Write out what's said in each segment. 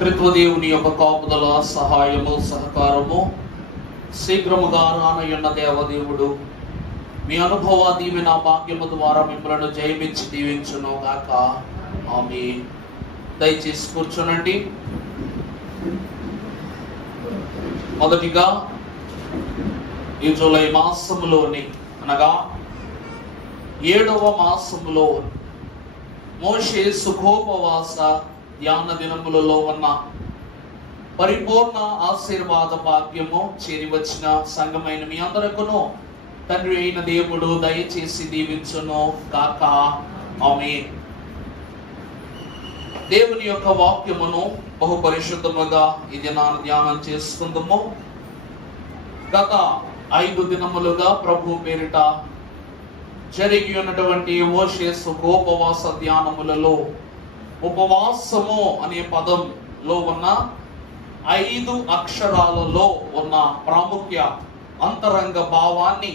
త్రిత్వదేవుని యొక్క కాపుదల, సహాయము, సహకారము శీఘ్రముగా రానయున్న దేవదేవుడు మీ అనుభవ దీవెన భాగ్యము ద్వారా మిమ్మల్ని జయమించి దీవించును గాక. ఆమేన్. దయచేసి కూర్చోనండి. మొదటిగా ఈ జూలై మాసములోని అనగా 7వ మాసములో మోషే సుఖోపవాస ధ్యాన దినములలో ఉన్న పరిపూర్ణ ఆశీర్వాద భాగ్యము చేరి వచ్చిన సంఘమైన మీ అందరకును తండ్రి అయిన దేవుడు దయచేసి దీవించును గాక. ఆమేన్. దేవుని యొక్క వాక్యమును బహు పరిశుద్ధముగా ఈ దినాన్ని ధ్యానం చేసుకుందాము. గత 5 దినములుగా ప్రభు పేరిట జరిగి ఉన్నటువంటి మోషే సుఖోపవాస ధ్యానములలో ఉపవాసము అనే పదంలో ఉన్న 5 అక్షరాలలో ఉన్న ప్రాముఖ్య అంతరంగ భావాన్ని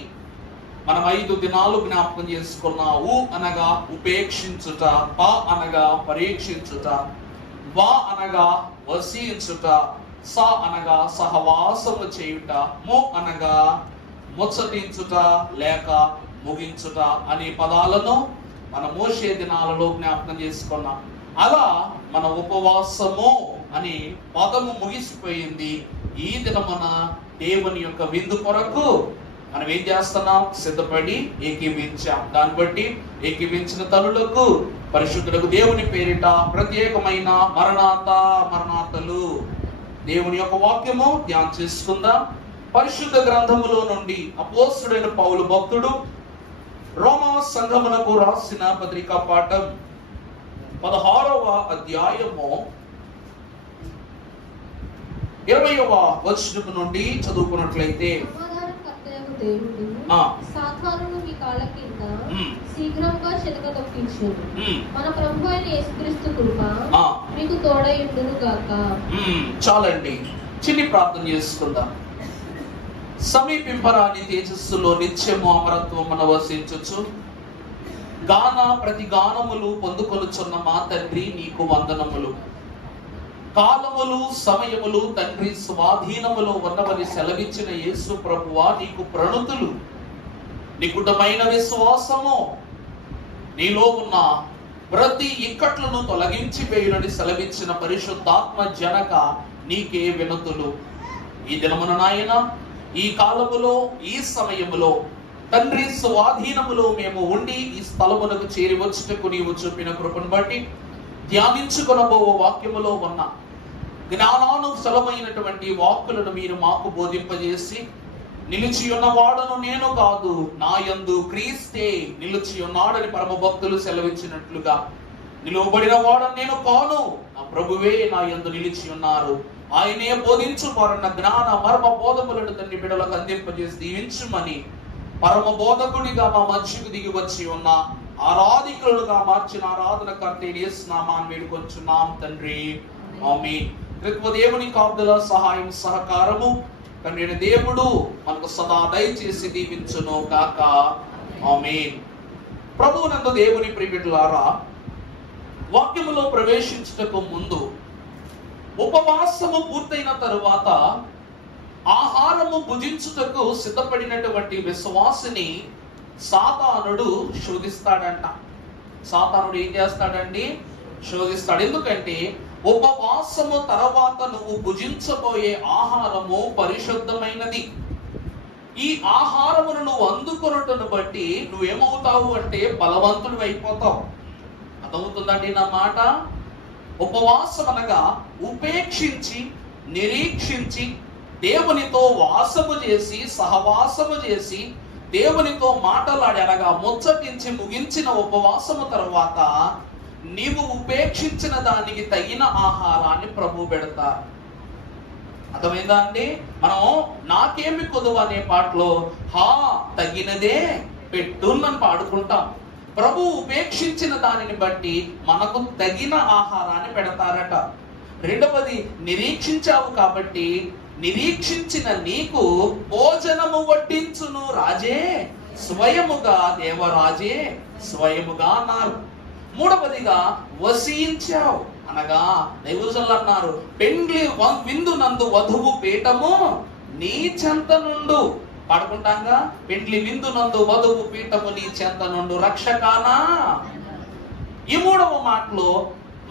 మనం 5 దినాలు జ్ఞాపకం చేసుకున్నా. ఉ అనగా ఉపేక్షించుట, ప అనగా పరీక్షించుట, వా అనగా వసించుట, స అనగా సహవాసము చేయుట, ము అనగా ముచ్చటించుట లేక ముగించుట అనే పదాలను మన మోషే దినాలలో జ్ఞాపకం చేసుకున్నాం. అలా మన ఉపవాసము అని పదము ముగిసిపోయింది. ఈ దినమున దేవుని యొక్క విందు కొరకు మనం ఏం చేస్తున్నాం? సిద్ధపడి ఏకీవించాం. దాన్ని బట్టి ఏకీవించిన తల్లులకు పరిశుద్ధులకు దేవుని పేరిట ప్రత్యేకమైన మరణాతలు దేవుని యొక్క వాక్యము ధ్యానం చేసుకుందాం. పరిశుద్ధ గ్రంథములో నుండి అపోస్తుడైన పౌలు భక్తుడు రోమా సంఘమునకు రాసిన పత్రికా పాఠం 16వ అధ్యాయము 20వ వచనం నుండి చదువుకున్నట్లయితే, సాతానును మీ కాళ్ళ కింద శీఘ్రంగా చెదకదొక్కించును. మన ప్రభు అయిన యేసుక్రీస్తు కృప మీకు తోడయుండును గాక. చాలండి, చిన్ని ప్రార్థన చేసుకుందాం. సమీపింపరాని తేజస్సులో నిత్యము అమరత్వమున వసించుచు గాన ప్రతి గానములు పొందుకొనుచున్న మా తండ్రి నీకు వందనములు. కాలములు సమయములు తండ్రి స్వాధీనములో ఉన్నవని సెలవిచ్చిన యేసు ప్రభువా నీకు ప్రణుతులు. నికుటమైన విశ్వాసము నీలో ఉన్న ప్రతి ఇక్కట్లను తొలగించి వేయులని సెలవిచ్చిన పరిశుద్ధాత్మ జనక నీకే వినతులు. ఈ దినమున నాయన, ఈ కాలములో, ఈ సమయములో తండ్రి స్వాధీనములో మేము ఉండి ఈ స్థలమునకు చేరి వచ్చుటకు నీవు చూపిన కృపను బట్టి ధ్యానించుకొనబో వాక్యములో ఉన్న జ్ఞానానుసరమైనటువంటి వాక్కులను మీరు మాకు బోధింపజేసి, నిలిచి ఉన్నవాడను నేను కాదు, నా యందు క్రీస్తే నిలిచి ఉన్నాడని పరమ భక్తులు సెలవిచ్చినట్లుగా నిలువబడిన వాడను నేను కాను, నా ప్రభువే నా యందు నిలిచి ఉన్నారు. ఆయనే బోధించు వారన్న జ్ఞాన మర్మ బోధములను తండ్రి బిడ్డలకు అందింపజేసి దీవించుమని పరమ బోధకుడిగా మా మధ్యకు దిగి వచ్చి ఉన్న ఆరాధికులుగా మార్చిన ఆరాధనకర్త యేసు నామాన్ని వేడుకొంచున్నాం తండ్రి. ఆమేన్. త్రిత్వదేవుని కాపుదల, సహాయం, సహకారము తండ్రి దేవుడు మనకు సదా దయచేసి దీవించును గాక. ఆమేన్. ప్రభువునందు దేవుని ప్రియబిడ్డలారా, వాక్యములో ప్రవేశించుటకు ముందు ఉపవాసము పూర్తయిన తరువాత ఆహారము భుజించుటకు సిద్ధపడినటువంటి విశ్వాసిని సాతానుడు శోధిస్తాడంట. సాతానుడు ఏం చేస్తాడండి? శోధిస్తాడు. ఎందుకంటే ఉపవాసము తర్వాత నువ్వు భుజించబోయే ఆహారము పరిశుద్ధమైనది. ఈ ఆహారమును నువ్వు అందుకొనుటను బట్టి నువ్వేమవుతావు అంటే బలవంతుడు అయిపోతావు. అర్థమవుతుందండి నా మాట? ఉపవాసం అనగా ఉపేక్షించి, నిరీక్షించి, దేవునితో వాసము చేసి, సహవాసము చేసి, దేవునితో మాటలాడి అనగా ముచ్చటించి ముగించిన ఉపవాసము తర్వాత నీవు ఉపేక్షించిన దానికి తగిన ఆహారాన్ని ప్రభు పెడతారు. అర్థమైందా అండి? మనం నాకేమి కొదువు అనే పాటలో హా తగినదే పెట్టు అని పాడుకుంటాం. ప్రభు ఉపేక్షించిన దానిని బట్టి మనకు తగిన ఆహారాన్ని పెడతారట. రెండవది, నిరీక్షించావు కాబట్టి నిరీక్షించిన నీకు భోజనము వడ్డించును రాజే స్వయముగా, దేవరాజే స్వయముగా అన్నారు. మూడవదిగా వసించావు. అనగా దైవజనులు అన్నారు, పెండ్లి విందు నందు వధువు పీఠము నీ చెంత నుండు. పాడుకుంటాంగా, పెండ్లి విందు నందు వధువు పీఠము నీ చెంత నుండు రక్షకానా. ఈ మూడవ మాటలో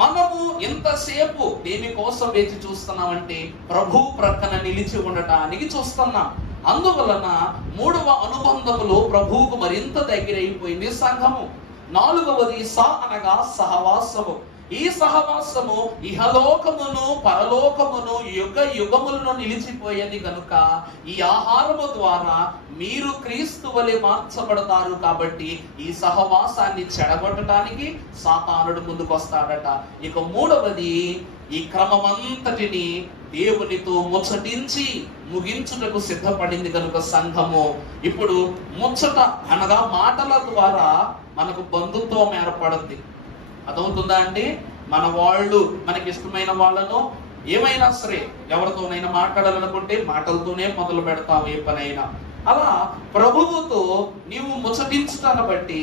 మనము ఎంతసేపు దేనికోసం వేచి చూస్తున్నామంటే ప్రభు ప్రక్కన నిలిచి ఉండటానికి చూస్తున్నాం. అందువలన మూడవ అనుబంధములో ప్రభువుకు మరింత దగ్గర అయిపోయింది సంఘము. నాలుగవది అనగా సహవాసము. ఈ సహవాసము ఇహలోకమును పరలోకమును యుగ యుగములను నిలిచిపోయేది కనుక ఈ ఆహారము ద్వారా మీరు క్రీస్తు వలె మార్చబడతారు. కాబట్టి ఈ సహవాసాన్ని చెడగొట్టడానికి సాతానుడు ముందుకొస్తాడట. ఇక మూడవది, ఈ క్రమమంతటిని దేవునితో ముచ్చటించి ముగించుటకు సిద్ధపడింది కనుక సంఘము ఇప్పుడు ముచ్చట అనగా మాటల ద్వారా మనకు బంధుత్వం ఏర్పడుద్ది. అదవుతుందా అండి? మన వాళ్ళు మనకి ఇష్టమైన వాళ్ళను ఏమైనా సరే ఎవరితోనైనా మాట్లాడాలనుకుంటే మాటలతోనే మొదలు పెడతావు ఏ పనైనా. అలా ప్రభువుతో నీవు ముచ్చటించుటాన్ని బట్టి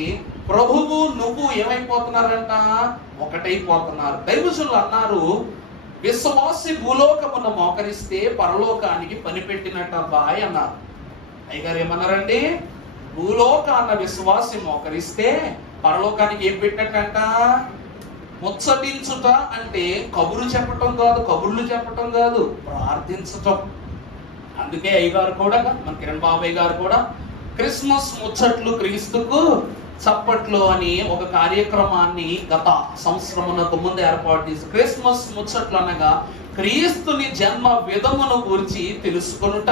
ప్రభువు నువ్వు ఏమైపోతున్నారంట? ఒకటైపోతున్నారు. దైవజనులు అన్నారు, విశ్వాసి భూలోకమును మోకరిస్తే పరలోకానికి పనిపెట్టినట్టబ్బా అన్నారు. అయ్యగారు ఏమన్నారండి? భూలోకాన్న విశ్వాసి మోకరిస్తే పరలోకానికి ఏం పెట్టినట్టంట? ముచ్చటించుట అంటే కబుర్లు చెప్పటం కాదు, ప్రార్థించటం. అందుకే అయ్యగారు కూడా, మన కిరణ్ బాబాయ్ గారు కూడా క్రిస్మస్ ముచ్చట్లు క్రీస్తుకు చప్పట్లు అని ఒక కార్యక్రమాన్ని గత సంవత్సరమునకు ముందు ఏర్పాటు చేసి, క్రిస్మస్ ముచ్చట్లు అనగా క్రీస్తుని జన్మ విధమును గురించి తెలుసుకొనుట.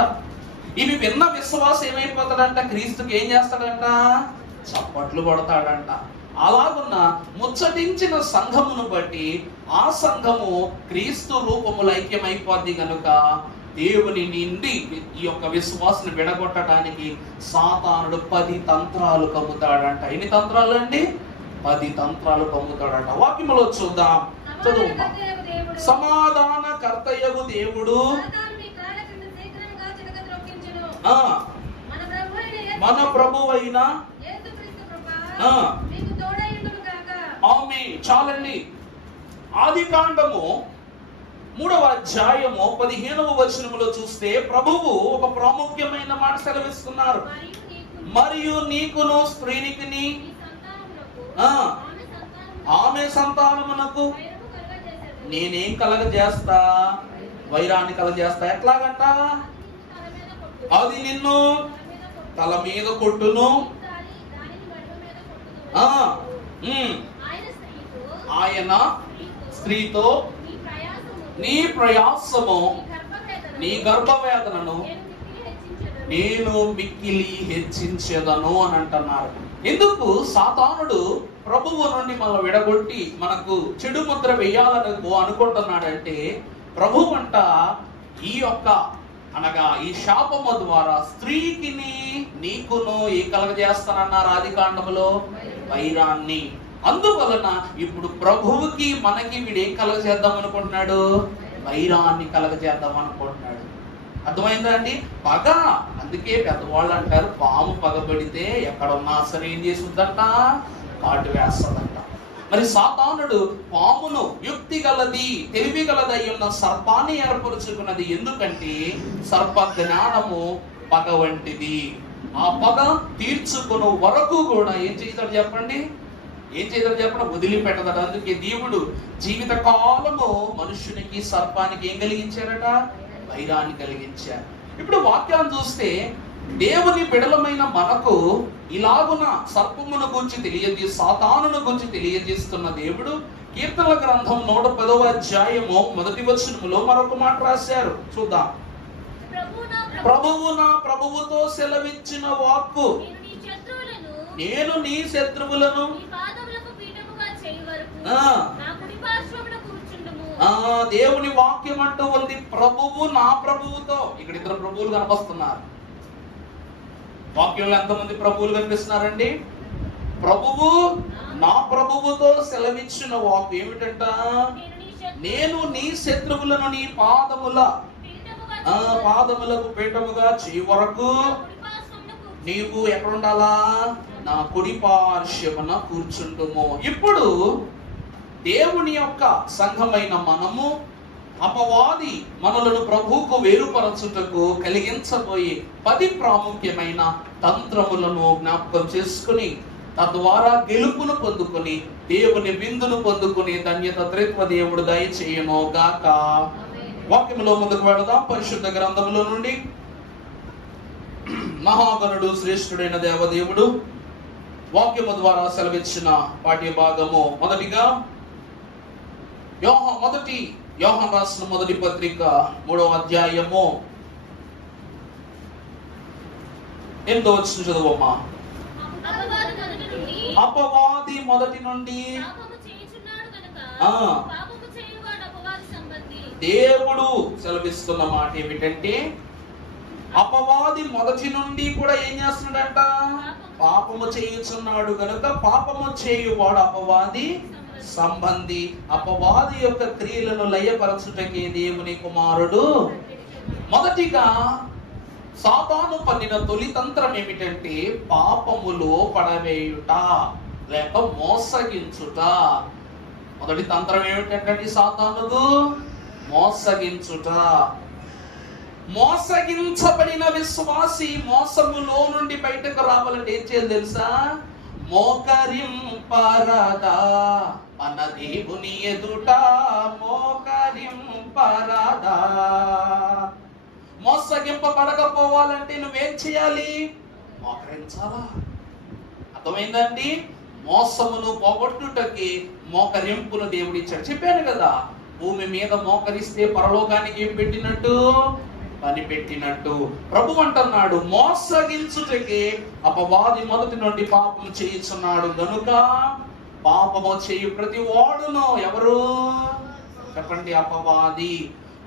ఇవి విన్న విశ్వాసం ఏమైపోతాడంట? క్రీస్తుకి ఏం చేస్తాడంట? చప్పట్లు కొడతాడంట. అలాగున్న ముచ్చటించిన సంఘమును బట్టి ఆ సంఘము క్రీస్తు రూపములు ఐక్యమైపోద్ది కనుక దేవుని నుండి ఈ యొక్క విశ్వాసాన్ని విడగొట్టడానికి సాతానుడు 10 తంత్రాలు కమ్ముతాడంట. ఎన్ని తంత్రాలు అండి? 10 తంత్రాలు కమ్ముతాడంట. వాక్యములో చూద్దాం, చదువుతాం. సమాధానకర్తయగు దేవుడు మన ప్రభువైన ఆమేన్. చాలండి. ఆదికాండము 3వ అధ్యాయము 15వ వచనములో చూస్తే ప్రభువు ఒక ప్రాముఖ్యమైన మాట సెలవిస్తున్నారు. మరియు నీకును స్త్రీనికిని ఆమె సంతానమునకు నేనేం కలగజేస్తా? వైరాన్ని కలగజేస్తా. ఎట్లాగంట? అది నిన్ను తల మీద కొట్టును, ఆయన స్త్రీతో నీ ప్రయాసము నీ గర్భవేదనను నేను మిక్కిలి హెచ్చించేదను అని అంటున్నారు. ఎందుకు? సాతానుడు ప్రభువు నుండి మనం విడగొట్టి మనకు చెడు ముద్ర వేయాలని అనుకుంటున్నాడంటే, ప్రభువు అంట ఈ యొక్క అనగా ఈ శాపము ద్వారా స్త్రీకి నీకును ఏ కలగజేస్తానన్నారు ఆదికాండములో? వైరాన్ని. అందువలన ఇప్పుడు ప్రభువుకి మనకి వీడేం కలగజేద్దాం అనుకుంటున్నాడు? వైరాన్ని కలగజేద్దాం అనుకుంటున్నాడు. అర్థమైందా అండి? పగ. అందుకే పెద్దవాళ్ళు అంటారు, పాము పగబడితే ఎక్కడున్నా సరే ఏం చేసుద్దంట? కాటు వేస్తుందంట. మరి సాతానుడు పామును యుక్తి గలది తెలివి గలది అయ్యున్న సర్పాన్ని ఏర్పరుచుకున్నది. ఎందుకంటే సర్ప జ్ఞానము పగ వంటిది. ఆ పగ తీర్చుకున్న వరకు కూడా ఏం చేస్తాడు చెప్పండి? వదిలిపెట్టదట. అందుకే దేవుడు జీవిత కాలము మనుష్యునికి సర్పానికి ఏం కలిగించారట? వైరాన్ని కలిగించారు. ఇప్పుడు వాక్యాన్ని చూస్తే దేవుని బిడలమైన మనకు ఇలాగున సర్పమును గురించి తెలియజేసి సాతానును గురించి తెలియజేస్తున్న దేవుడు కీర్తనల గ్రంథం 110వ అధ్యాయము 1వ వచనములో మరొక మాట రాశారు. చూద్దాం. ప్రభువు నా ప్రభువుతో సెలవిచ్చిన వాక్కు, నేను నీ శత్రువులను దేవుని వాక్యం అంటూ ఉంది. ప్రభువు నా ప్రభువుతో. ఇక్కడ 2 ప్రభువులు కనిపిస్తున్నారు. వాక్యంలో ఎంతమంది ప్రభువులు కనిపిస్తున్నారండి? ప్రభువు నా ప్రభువుతో సెలవిచ్చిన వాక్కు ఏమిటంట? నేను నీ శత్రువులను నీ పాదములకు పీఠముగా చేయ వరకు నీవు ఎక్కడుండాలా? నా కుడి పార్శ్వమున కూర్చుంటుము. ఇప్పుడు దేవుని యొక్క సంఘమైన మనము అపవాది మనలను ప్రభువుకు వేరుపరచుటకు కలిగించబోయే 10 ప్రాముఖ్యమైన తంత్రములను జ్ఞాపకం చేసుకుని తద్వారా గెలుపును పొందుకొని దేవుని విందును పొందుకుని ధన్యత త్రిత్వ దేవుడు దయచేయును గాక. వాక్యములో ముందుకు వెళదాం. పరిశుద్ధ గ్రంథములో నుండి మహాగణుడు శ్రేష్ఠుడైన దేవదేవుడు వాక్యము ద్వారా సెలవిచ్చిన పాఠ్య భాగము మొదటిగా యోహాను రాసిన మొదటి పత్రిక 3వ అధ్యాయము 8వ వచనం చదువమ్మా. అపవాది మొదటి నుండి దేవుడు సెలవిస్తున్న మాట ఏమిటంటే అపవాది మొదటి నుండి కూడా ఏం చేస్తున్నాడంట? పాపము చేయుచున్నాడు కనుక పాపము చేయువాడు అపవాది సంబంధి. అపవాది యొక్క క్రియలను లయపరచుటకే దేవుని కుమారుడు. మొదటిగా సాతాను పన్నిన తొలి తంత్రం ఏమిటంటే పాపములో పడవేయుట లేక మోసగించుట. మొదటి తంత్రం ఏమిటంటే సాతానుడు మోసగించుట. మోసగించబడిన విశ్వాసి మోసములో నుండి బయటకు రావాలంటే ఏం చేయాలి తెలుసా? మోకరింపరాదా మన దేవుని ఎదుట మోకరింపరాదా. మోసగింపబడకపోవాలంటే నువ్వేం చేయాలి? మోకరించాలా. అర్థమైందండి? మోసమును పోగొట్టుటకి మోకరింపును దేవుడిచ్చాడు. చెప్పాను కదా, భూమి మీద మోకరిస్తే పరలోకానికి ఏం పెట్టినట్టు? పని పెట్టినట్టు. ప్రభు అంటున్నాడు మోసగించుటకి అపవాది మొదటి నుండి పాపం చేయుచున్నాడు గనుక పాపము చేయు ప్రతి వాడును ఎవరు చెప్పండి? అపవాది.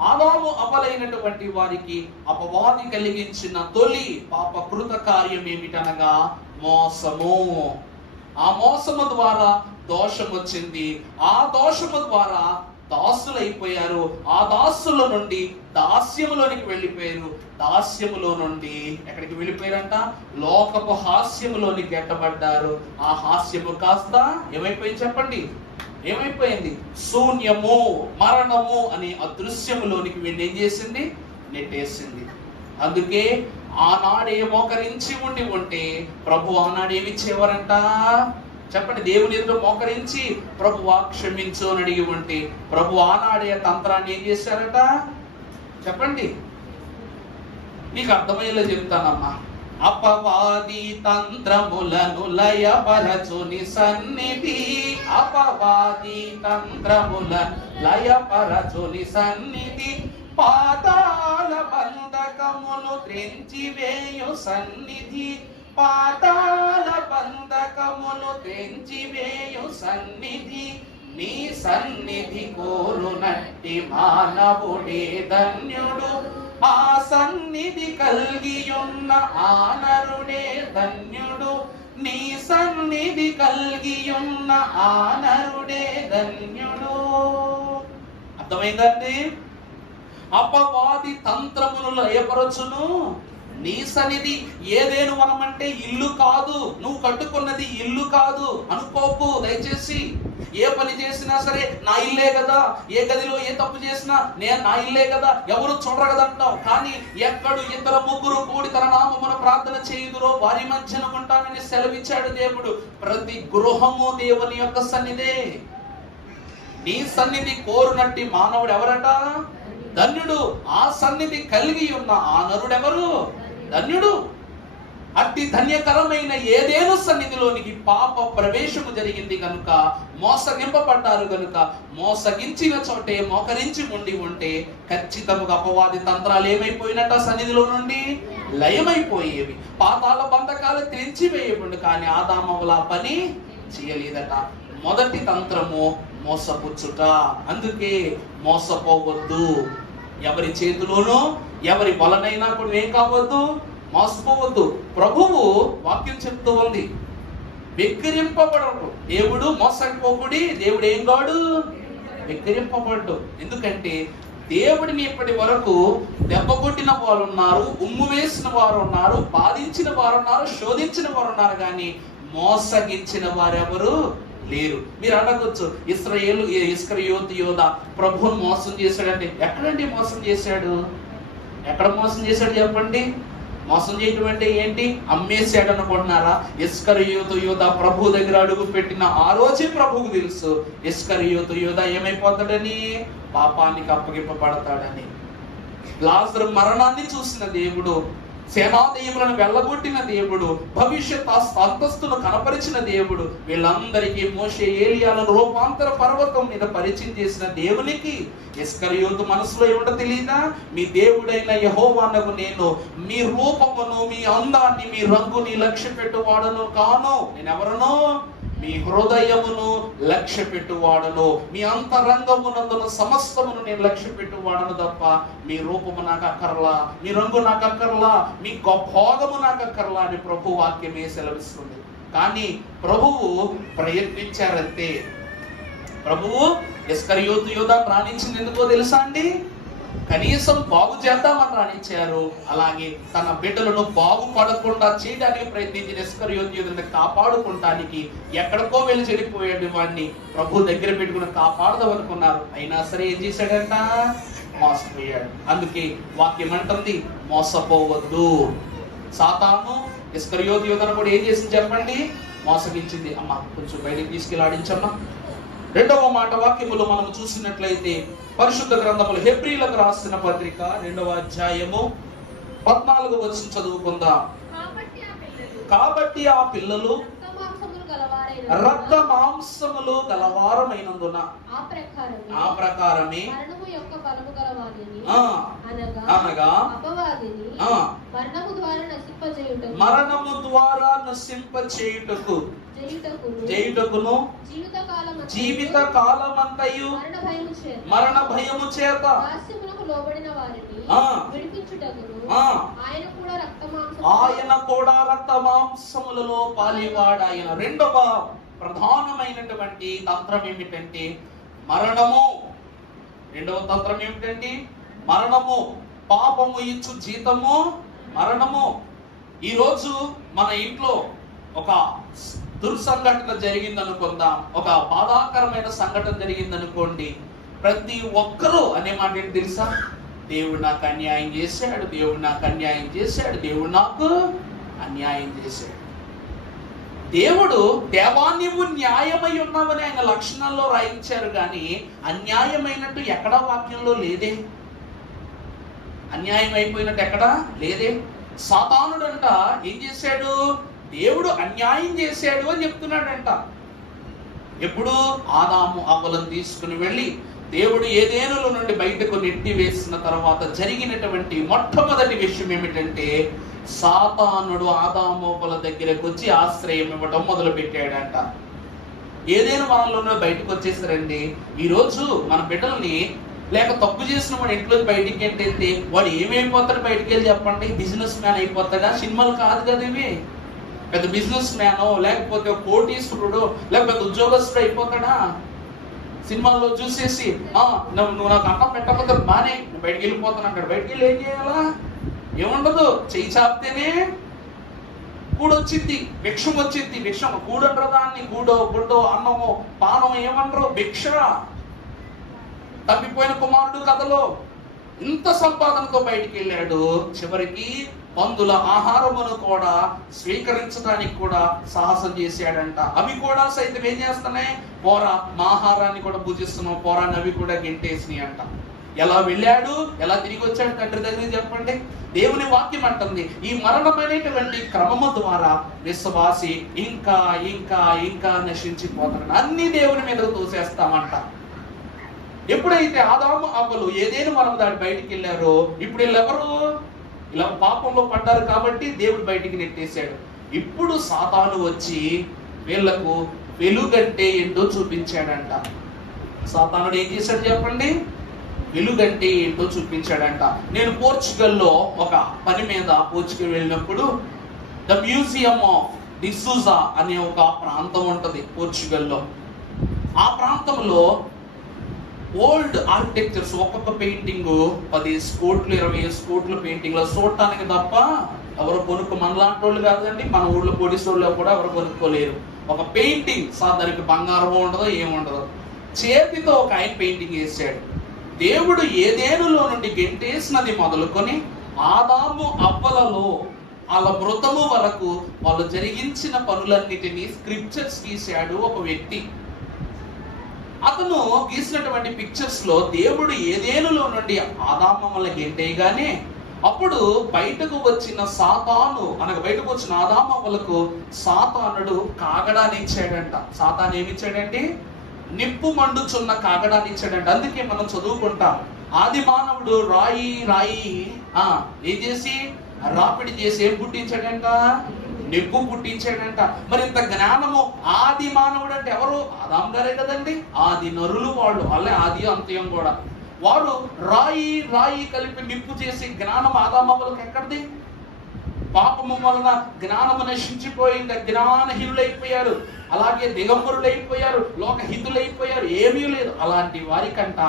ఆదాము అపలైనటువంటి వారికి అపవాది కలిగించిన తొలి పాప కృత కార్యం ఏమిటనగా మోసము. ఆ మోసము ద్వారా దోషం వచ్చింది. ఆ దోషము ద్వారా దాసులైపోయారు. ఆ దాసుల నుండి దాస్యములోనికి వెళ్ళిపోయారు. దాస్యములో నుండి ఎక్కడికి వెళ్ళిపోయారంట? లోకపు హాస్యములోనికి గెట్టబడ్డారు. ఆ హాస్యము కాస్త ఏమైపోయింది చెప్పండి? ఏమైపోయింది? శూన్యము, మరణము అనే అదృశ్యములోనికి వీళ్ళు ఏం చేసింది? నెట్టేసింది. అందుకే ఆనాడే మోకరించి ఉంటే ప్రభు ఆనాడు ఏమిచ్చేవారంట చెప్పండి? దేవుని ఎదుట మోకరించి ప్రభువా క్షమించు అని అడిగి ఉంటే ప్రభు ఆనాడే తంత్రాన్ని ఏం చేశారట చెప్పండి? నీకు అర్థమయ్యేలా చెప్తానమ్మా. అపవాది తంత్రములను లయపరచుని సన్నిధి. అపవాది తంత్రములను లయపరచుని సన్నిధి. పాతాళ బంధకములు త్రెంచివేయు సన్నిధి. పాతాళ బంధకములు త్రెంచివేయు సన్నిధి. నీ సన్నిధి కోరునట్టి మానవుడే ధన్యుడు. ఆ సన్నిధి కలిగియున్న ఆనరుడే ధన్యుడు. నీ సన్నిధి కలిగియున్న ఆనరుడే ధన్యుడు. అర్థమైందండి? అపవాది తంత్రములు లయపరచును నీ సన్నిధి. ఏదేను వనం అంటే ఇల్లు కాదు. నువ్వు కట్టుకున్నది ఇల్లు కాదు అనుకోకు దయచేసి. ఏ పని చేసినా సరే నా ఇల్లే కదా, ఏ గదిలో ఏ తప్పు చేసినా నేను నా ఇల్లే కదా, ఎవరు చూడరు కదా అంటావు. కానీ ఎక్కడు 2-3 కూడి తన నామమున ప్రార్థన చేయుదురో వారి మధ్యన ఉంటానని సెలవిచ్చాడు దేవుడు. ప్రతి గృహము దేవుని యొక్క సన్నిధే. నీ సన్నిధి కోరునట్టి మానవుడు ఎవరట? ధన్యుడు. ఆ సన్నిధి కలిగి ఉన్న ఆ నరుడెవరు? ధన్యుడు. అట్టి ధన్యకరమైన ఏదేను సన్నిధిలోనికి పాప ప్రవేశము జరిగింది కనుక మోసగింపబడ్డారు కనుక మోసగించిన చోటే మోకరించి ఉంటే ఖచ్చితంగా అపవాది తంత్రాలు ఏమైపోయినట్ట? సన్నిధిలో నుండి లయమైపోయేవి. పాతాళ బంధకాలు తెంచివేయబడి కానీ ఆదామవుల పని చేయలేదట. మొదటి తంత్రము మోసపుచ్చుట. అందుకే మోసపోవద్దు. ఎవరి చేతిలోనూ ఎవరి వలనైనా కూడా ఏం కావద్దు? మోసపోవద్దు. ప్రభువు వాక్యం చెప్తూ ఉంది, వెక్కిరింపబడరు. దేవుడు మోసపోకుడి. దేవుడు ఏం కాడు? వెక్కిరింపబడ్డు. ఎందుకంటే దేవుడిని ఇప్పటి వరకు దెబ్బకొట్టిన వారు ఉన్నారు, ఉమ్ము వేసిన వారు ఉన్నారు, బాధించిన వారు ఉన్నారు, శోధించిన వారు ఉన్నారు, కానీ మోసగించిన వారెవరు లేరు. మీరు అడగొచ్చు, ఇస్కరియోతు యోధ ప్రభువును మోసం చేశాడంటే ఎక్కడండి మోసం చేశాడు? ఎక్కడ మోసం చేశాడు చెప్పండి? మోసం చేయటం అంటే ఏంటి? అమ్మేశాడు అనుకుంటున్నారా? ఇస్కరియోతు యోధ ప్రభు దగ్గర అడుగు పెట్టిన ఆ రోజే ప్రభువుకు తెలుసు ఇస్కరియోతు యోధ ఏమైపోతాడని, పాపానికి అప్పగింపబడతాడని. లాజరు మరణాన్ని చూసిన దేవుడు, సేనాదయములను వెళ్ళగొట్టిన దేవుడు, భవిష్యత్ అంతస్తును కనపరిచిన దేవుడు, వీళ్ళందరికీ మోషే ఏలియాలను రూపాంతర పర్వతం మీద పరిచయం చేసిన దేవునికి ఇస్కరియోతు మనసులో ఏమిటో తెలియదా? మీ దేవుడైన యెహోవానగు నేను మీ రూపమును, మీ అందాన్ని, మీ రంగుని లక్ష్య పెట్టువాడను కాను. నేనెవరనో? మీ హృదయమును లక్ష్య పెట్టువాడను, మీ అంతరంగమునందున సమస్తమును నేను లక్ష్య పెట్టువాడను తప్ప మీ రూపము నాకు అక్కర్లా, మీ రంగు నాకు అక్కర్లా, మీ భోగము నాకు అక్కర్లా అని ప్రభు వాక్యమే సెలవిస్తుంది. కానీ ప్రభువు ప్రయత్నించారంతే. ప్రభువు ఇస్కరియోతు యోధ రాణించింది ఎందుకో తెలుసా అండి? కనీసం బాగు చేద్దామని రాణించారు. అలాగే తన బిడ్డలను బాగుపడకుండా చేయడానికి ప్రయత్నించిన ఇస్కరియోతు యోధుని కాపాడుకుంటానికి ఎక్కడికో వెళ్ళి చెడిపోయాడు. వాడిని ప్రభు దగ్గర పెట్టుకుని కాపాడదాం అనుకున్నారు. అయినా సరే ఏం చేశాడంట? మోసపోయాడు. అందుకే వాక్యం అంటుంది, మోసపోవద్దు. సాతాను ఇస్కరియోతు యోధును కూడా ఏం చేసింది చెప్పండి? మోసగించింది. అమ్మ కొంచెం బయటికి తీసుకెళ్ళి ఆడించమ్మా. రెండవ మాట వాక్యములో మనం చూసినట్లయితే పరిశుద్ధ గ్రంథములు హెబ్రీలకు రాసిన పత్రిక 2వ అధ్యాయము 14వ వచనం చదువుకుందాం. కాబట్టి ఆ పిల్లలు రక్త మాంసములు గలవారమైనందున ఆ ప్రకారమే అనగా మరణము ద్వారా నశింపచేయుటకు చేయుటకును జీవిత కాలమంతయు మరణ భయము చేత ఆయన కూడా రక్త మాంసములలో పాలివాడాయన. రెండవ ప్రధానమైనటువంటి తంత్రం ఏమిటంటే మరణము. రెండవ తంత్రం ఏమిటండి? మరణము. పాపము ఇచ్చు జీతము మరణము. ఈరోజు మన ఇంట్లో ఒక దుర్సంఘటన జరిగిందనుకుందాం, ఒక బాధాకరమైన సంఘటన జరిగిందనుకోండి, ప్రతి ఒక్కరూ అనే మాట ఏంటి తెలుసా? దేవుడు నాకు అన్యాయం చేశాడు, దేవుడు నాకు అన్యాయం చేశాడు, దేవుడు నాకు అన్యాయం చేశాడు. దేవుడు దేవా నీవు న్యాయమై ఉన్నావని ఆయన లక్షణాల్లో రాయించారు, కానీ అన్యాయమైనట్టు ఎక్కడా వాక్యంలో లేదే. అన్యాయం అయిపోయినట్టు ఎక్కడా లేదే. సాతానుడంట ఏం చేశాడు? దేవుడు అన్యాయం చేశాడు అని చెప్తున్నాడంట. ఎప్పుడు? ఆదాము అవ్వలను తీసుకుని వెళ్ళి దేవుడు ఏదేనుల నుండి బయటకు నెట్టి వేసిన తర్వాత జరిగినటువంటి మొట్టమొదటి విషయం ఏమిటంటే సాతానుడు ఆదాము అవ్వల దగ్గరకు వచ్చి ఆశ్రయం ఇవ్వడం మొదలు పెట్టాడంట. ఏదేను మనలోనే బయటకు వచ్చేసారండి. ఈరోజు మన బిడ్డల్ని లేక తప్పు చేసిన వాడు ఇంట్లో బయటికి ఏంటంటే వాడు ఏమైపోతాడు? బయటికి వెళ్ళి చెప్పండి, బిజినెస్ మ్యాన్ అయిపోతాడా? సినిమాలు కాదు కదా ఇవి. పెద్ద బిజినెస్ మ్యానో లేకపోతే కోటీశ్వరుడు లేకపోతే ఉద్యోగస్తుడు అయిపోతాడా? సినిమాల్లో చూసేసి నువ్వు నాకు అన్నం పెట్టకపోతే బానే బయటికి వెళ్ళిపోతాను అంటాడు. బయటికి వెళ్ళి ఏం చేయాలా? ఏముండదు, చెయ్యి చాపితేనే కూడొచ్చింది, భిక్షం వచ్చింది. భిక్షం కూడంటారు దాన్ని, కూడో గుడ్డో అన్నమో పానమో ఏమంటారు? భిక్ష. తప్పిపోయిన కుమారుడు కథలో ఇంత సంపాదనతో బయటికి వెళ్ళాడు, చివరికి పందుల ఆహారమును కూడా స్వీకరించడానికి కూడా సాహసం చేశాడంట. అవి కూడా సైతం ఏం చేస్తున్నాయి? పోరా మా ఆహారాన్ని కూడా పూజిస్తున్నాం, పోరాని అవి కూడా గెంటేసినాయి అంట. ఎలా వెళ్ళాడు, ఎలా తిరిగి వచ్చాడు తండ్రి దగ్గరికి చెప్పండి? దేవుని వాక్యం అంటుంది ఈ మరణమైనటువంటి క్రమము ద్వారా విశ్వాసి ఇంకా ఇంకా ఇంకా నశించిపోతాడు. అన్ని దేవుని మీద తోసేస్తామంట. ఎప్పుడైతే ఆదాము అవ్వలు ఏదేను మనం దాని బయటికి వెళ్ళారో ఇప్పుడు వీళ్ళెవరు? ఇలా పాపంలో పడ్డారు కాబట్టి దేవుడు బయటికి నెట్టేశాడు. ఇప్పుడు సాతాను వచ్చి వీళ్లకు వెలుగంటే ఏంటో చూపించాడంట. సాతానుడు ఏం చేశాడు చెప్పండి? వెలుగంటే ఏంటో చూపించాడంట. నేను పోర్చుగల్లో ఒక పని మీద పోర్చుగల్ వెళ్ళినప్పుడు ద మ్యూజియం ఆఫ్ డిసూజా అనే ఒక ప్రాంతం ఉంటది పోర్చుగల్లో. ఆ ప్రాంతంలో ఓల్డ్ ఆర్కిటెక్చర్స్, ఒక్కొక్క పెయింటింగ్ 10 కోట్లు 20 కోట్ల పెయింటింగ్ లో చూడటానికి తప్ప ఎవరు కొనుక్కో మనలాంటి వాళ్ళు కాదండి, మన ఊళ్ళో పోలీసు వాళ్ళు కూడా ఎవరు కొనుక్కోలేరు. ఒక పెయింటింగ్, దానికి బంగారం ఉండదు ఏముండదు, చేతితో ఒక ఆయన పెయింటింగ్ వేసాడు. దేవుడు ఏదేనులో నుండి గెంటేసినది మొదలుకొని ఆదాము అవ్వలలో వాళ్ళ మృతము వరకు వాళ్ళు జరిగించిన పనులన్నిటినీ స్క్రిప్చర్స్ గీశాడు ఒక వ్యక్తి. అతను గీసినటువంటి పిక్చర్స్ లో దేవుడు ఏదేనులో నుండి ఆదామమ్మల గెంటేయగానే అప్పుడు బయటకు వచ్చిన సాతాను అనగా బయటకు వచ్చిన ఆదామమ్మలకు సాతానుడు కాగడాన్ని ఇచ్చాడంట. సాతాను ఏమిచ్చాడంటే నిప్పు మండుచున్న కాగడాన్ని ఇచ్చాడంట. అందుకే మనం చదువుకుంటాం, ఆది మానవుడు రాయి ఏం చేసి రాపిడి చేసి ఏం పుట్టించాడంట, నిప్పు పుట్టించాడంట. మరి ఇంత జ్ఞానము ఆది మానవుడు అంటే ఎవరు? ఆదాం గారే కదండి. ఆది నరులు వాళ్ళు, వాళ్ళే ఆది అంత్యం కూడా. వారు రాయి కలిపి నిప్పు చేసి జ్ఞానం ఆదామవ్వలకు ఎక్కడిది? పాపము వలన జ్ఞానము నశించిపోయింది, జ్ఞానహీనులైపోయారు, అలాగే దిగంబరులైపోయారు, లోకహితులైపోయారు, ఏమీ లేదు. అలాంటి వారికంట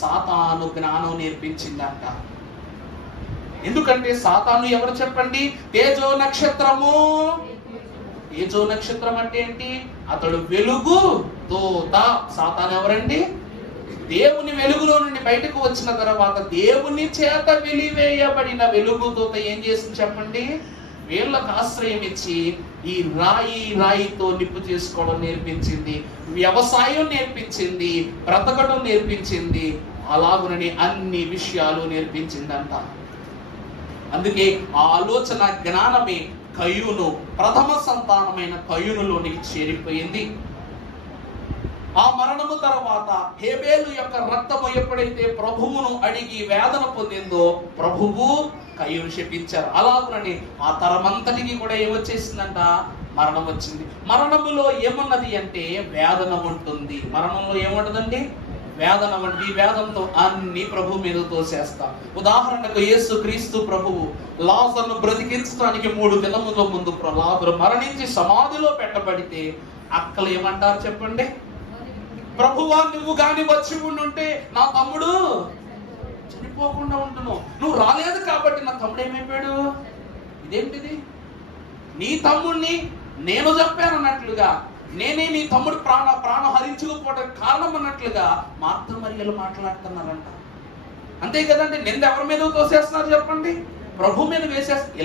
సాతాను జ్ఞానం నేర్పించిందంట. ఎందుకంటే సాతాను ఎవరు చెప్పండి? తేజో నక్షత్రము. తేజో నక్షత్రం అంటే ఏంటి? అతడు వెలుగు దూత. సాతాను ఎవరండి? దేవుని వెలుగులో నుండి బయటకు వచ్చిన తర్వాత దేవుని చేత వెలివేయబడిన వెలుగు దూత ఏం చేసింది చెప్పండి? వీళ్ళకు ఆశ్రయం ఇచ్చి ఈ రాయితో నిప్పు చేసుకోవడం నేర్పించింది, వ్యవసాయం నేర్పించింది, బ్రతకడం నేర్పించింది, అలాగునని అన్ని విషయాలు నేర్పించిందంట. అందుకే ఆ ఆలోచన జ్ఞానమే కయ్యూను, ప్రథమ సంతానమైన కయ్యూనులోనికి చేరిపోయింది. ఆ మరణము తర్వాత హేబేలు యొక్క రక్తము ఎప్పుడైతే ప్రభువును అడిగి వేదన పొందిందో ప్రభువు కయ్యూను శపించారు. అలాగునని ఆ తరమంతటికి కూడా ఏమొచ్చేసిందంట? మరణం వచ్చింది. మరణములో ఏమన్నది అంటే వేదన ఉంటుంది. మరణంలో ఏముంటదండి? వేదన వంటి. వేదంతో అన్ని ప్రభు మీద తోసేస్తాం. ఉదాహరణకు యేసు క్రీస్తు ప్రభువు లాజరును బ్రతికించడానికి 3 దినముల ముందు లాజరు మరణించి సమాధిలో పెట్టబడితే అక్కలు ఏమంటారు చెప్పండి? ప్రభువా, నువ్వు గాని వచ్చి ఉండుంటే నా తమ్ముడు చనిపోకుండా ఉంటున్నావు, నువ్వు రాలేదు కాబట్టి నా తమ్ముడు ఏమైపోయాడు. ఇదేంటిది? నీ తమ్ముడిని నేను చంపాను అన్నట్లుగా, నేనే నీ తమ్ముడు ప్రాణం హరించుకుపోవడానికి కారణం అన్నట్లుగా మార్త మరియలు మాట్లాడుతున్నారంట. అంతే కదండి. నింద ఎవరి మీద తోసేస్తున్నారు చెప్పండి? ప్రభు మీద వేసేస్తారు.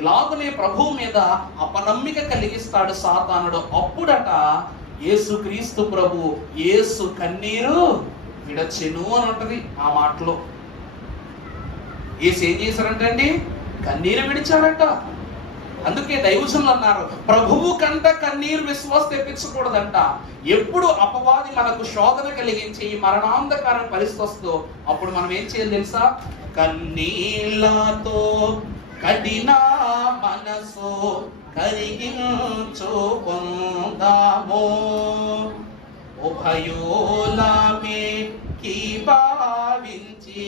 ఇలాగునే ప్రభు మీద అపనమ్మిక కలిగిస్తాడు సాతానుడు. అప్పుడట యేసు క్రీస్తు ప్రభు యేసు కన్నీరు విడచెను అని ఉంటది ఆ మాటలో. యేసు ఏం చేశారంటండి? కన్నీరు విడిచాడట. అందుకే దైవజనులు అన్నారు, ప్రభువు కంట కన్నీరు విశ్వాస తెప్పించకూడదంట. ఎప్పుడు అపవాది మనకు శోధన కలిగించి మరణాంధకారం పరిస్థితి వస్తుందో అప్పుడు మనం ఏం చేయాలి తెలుసా? కన్నీళ్లతో కఠిన మనసు కరిగించు పొందామో, ఉభయోలమే కీ భావించి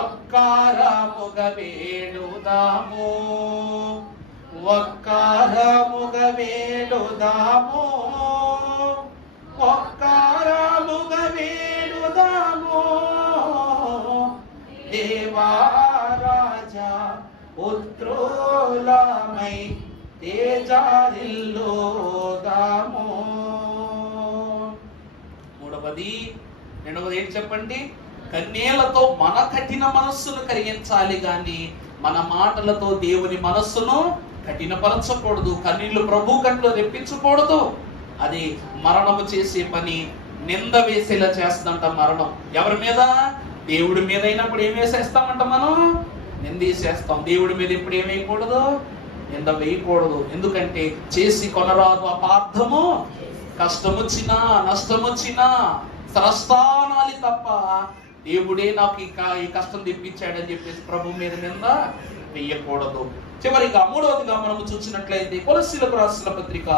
ఒక్కరముగ వేడుదాము, ఒక్కరముగ వేడుదాము, ఒక్కరముగ వేడుదాము. దేవారాజా పుత్రులమై తేజారిల్లుదాము. రెండవది ఏంటి చెప్పండి? కన్యలతో మన కఠిన మనస్సును కరిగించాలి గాని మన మాటలతో దేవుని మనస్సును కఠినపరచకూడదు. కన్నీళ్లు ప్రభు కంట్లో తెప్పించకూడదు. అది మరణము చేసే పని, నింద వేసేలా చేస్తుందంట మరణం. ఎవరి మీద? దేవుడి మీద అయినప్పుడు ఏం వేసేస్తామంట? మనం నిందేసేస్తాం. దేవుడి మీద ఎప్పుడు ఏమేయకూడదు? నింద వేయకూడదు. ఎందుకంటే చేసి కొనరాదు అపార్థము. కష్టమొచ్చినా నష్టమొచ్చినా స్రస్తానాలి తప్ప దేవుడే నాకు ఈ కష్టం తెప్పించాడని చెప్పేసి ప్రభు మీద నింద వేయకూడదు. చివరిగా మూడవదిగా మనము చూసినట్లయితే కొలస్సీలకు రాసిన పత్రిక